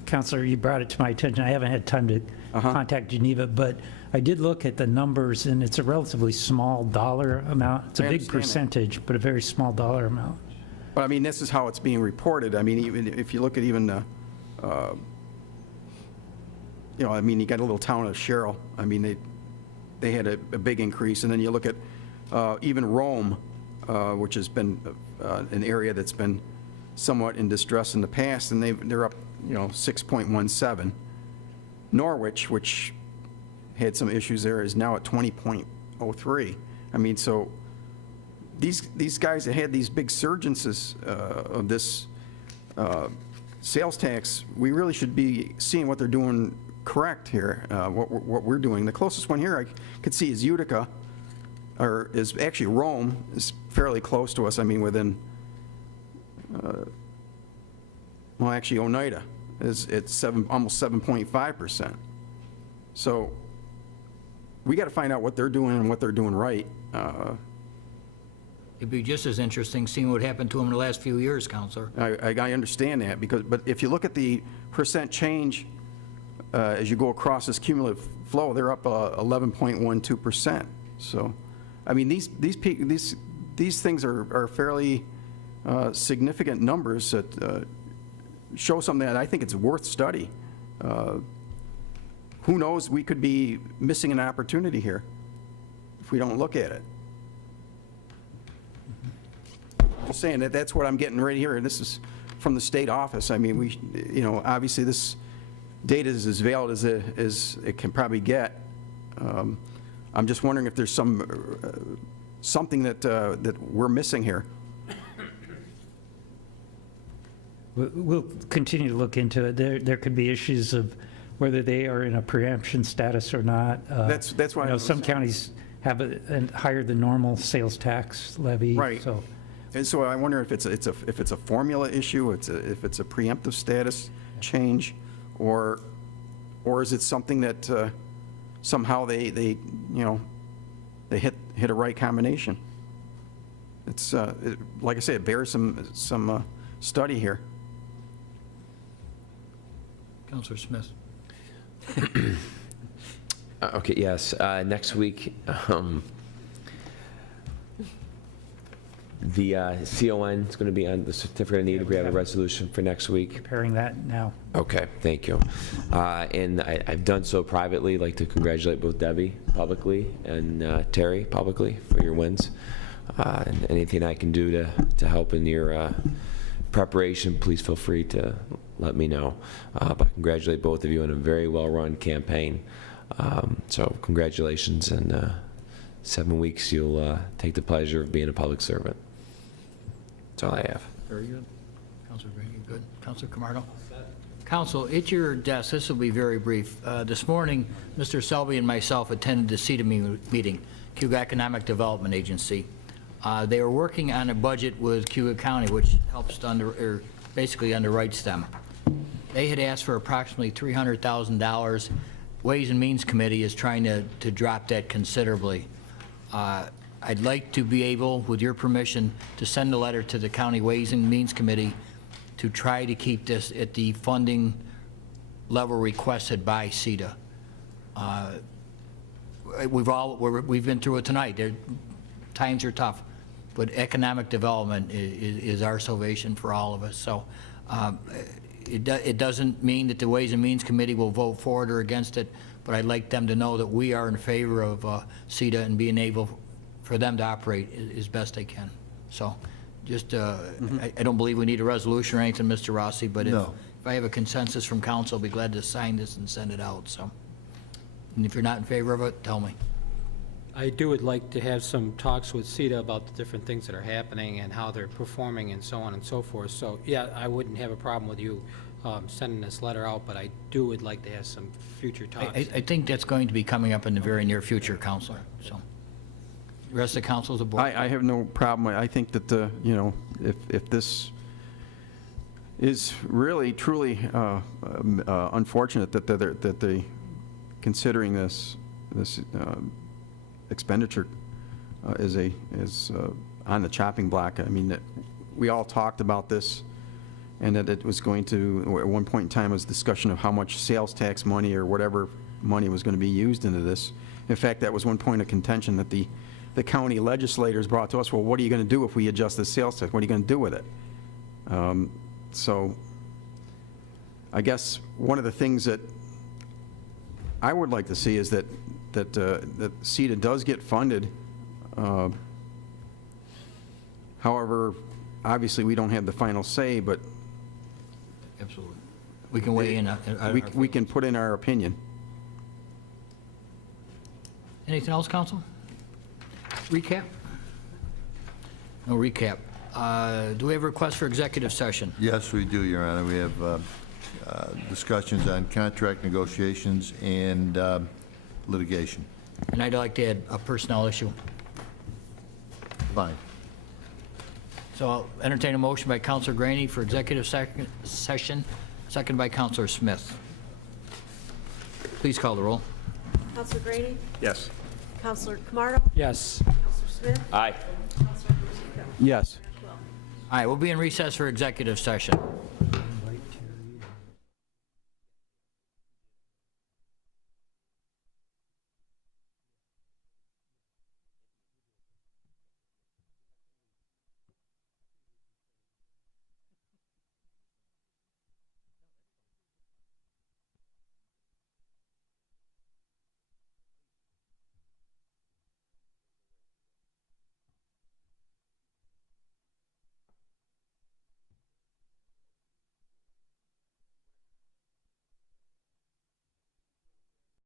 Counselor, you brought it to my attention. I haven't had time to contact Geneva, but I did look at the numbers, and it's a relatively small dollar amount. It's a big percentage, but a very small dollar amount. But I mean, this is how it's being reported. I mean, even if you look at even you know, I mean, you got a little town of Sherrill. I mean, they had a big increase. And then you look at even Rome, which has been an area that's been somewhat in distress in the past, and they're up, you know, 6.17. Norwich, which had some issues there, is now at 20.03. I mean, so these guys that had these big surgences of this sales tax, we really should be seeing what they're doing correct here, what we're doing. The closest one here I could see is Utica, or is actually Rome, is fairly close to us. I mean, within, well, actually Oneida is at almost 7.5%. So we got to find out what they're doing and what they're doing right. It'd be just as interesting seeing what happened to them in the last few years, Counselor. I understand that, but if you look at the percent change as you go across this cumulative flow, they're up 11.12%. So, I mean, these things are fairly significant numbers that show something that I think it's worth study. Who knows? We could be missing an opportunity here if we don't look at it. Just saying that's what I'm getting right here, and this is from the state office. I mean, you know, obviously this data is as valid as it can probably get. I'm just wondering if there's something that we're missing here. We'll continue to look into it. There could be issues of whether they are in a preemption status or not. That's why you know, some counties have a higher than normal sales tax levy. Right. So And so I wonder if it's a formula issue, if it's a preemptive status change, or is it something that somehow they hit a right combination? It's like I say, it bears some study here. Counselor Smith. Okay, yes. Next week, the CON is going to be on the certificate of need. We have a resolution for next week. Preparing that now. Okay, thank you. And I've done so privately. I'd like to congratulate both Debbie publicly and Terry publicly for your wins. And anything I can do to help in your preparation, please feel free to let me know. But congratulate both of you on a very well-run campaign. So congratulations, and 7 weeks you'll take the pleasure of being a public servant. That's all I have. Very good. Counselor Green, you good? Counselor Camardo? Council, at your desk, this will be very brief. This morning, Mr. Selby and myself attended the CETA meeting, Cuba Economic Development Agency. They are working on a budget with Cuba County, which helps to basically underwrites them. They had asked for approximately $300,000. Ways and Means Committee is trying to drop that considerably. I'd like to be able, with your permission, to send a letter to the County Ways and Means Committee to try to keep this at the funding level requested by CETA. We've been through it tonight. Times are tough, but economic development is our salvation for all of us. So it doesn't mean that the Ways and Means Committee will vote for it or against it, but I'd like them to know that we are in favor of CETA and being able for them to operate as best they can. So just, I don't believe we need a resolution or anything, Mr. Rossi, but if I have a consensus from council, I'll be glad to sign this and send it out. So, and if you're not in favor of it, tell me. I would like to have some talks with CETA about the different things that are happening and how they're performing and so on and so forth. So, yeah, I wouldn't have a problem with you sending this letter out, but I would like to have some future talks. I think that's going to be coming up in the very near future, Counselor. So, the rest of the council is aboard. I have no problem. I think that, if this is really, truly unfortunate that they considering this expenditure is on the chopping block. I mean, that we all talked about this, and that it was going to, at one point in time, was discussion of how much sales tax money or whatever money was going to be used into this. In fact, that was one point of contention that the county legislators brought to us. Well, what are you going to do if we adjust the sales tax? What are you going to do with it? So I guess one of the things that I would like to see is that CETA does get funded. However, obviously, we don't have the final say, but Absolutely. We can weigh in. we can put in our opinion. Anything else, Council? Recap? No recap. Do we have a request for executive session? Yes, we do, Your Honor. We have discussions on contract negotiations and litigation. And I'd like to add a personnel issue. Fine. So I'll entertain a motion by Councilor Graney for executive session, second by Councilor Smith. Please call the roll. Counselor Grady? Yes. Counselor Camardo? Yes. Counselor Smith? Aye. Counselor Pacheco? Yes. All right, we'll be in recess for executive session.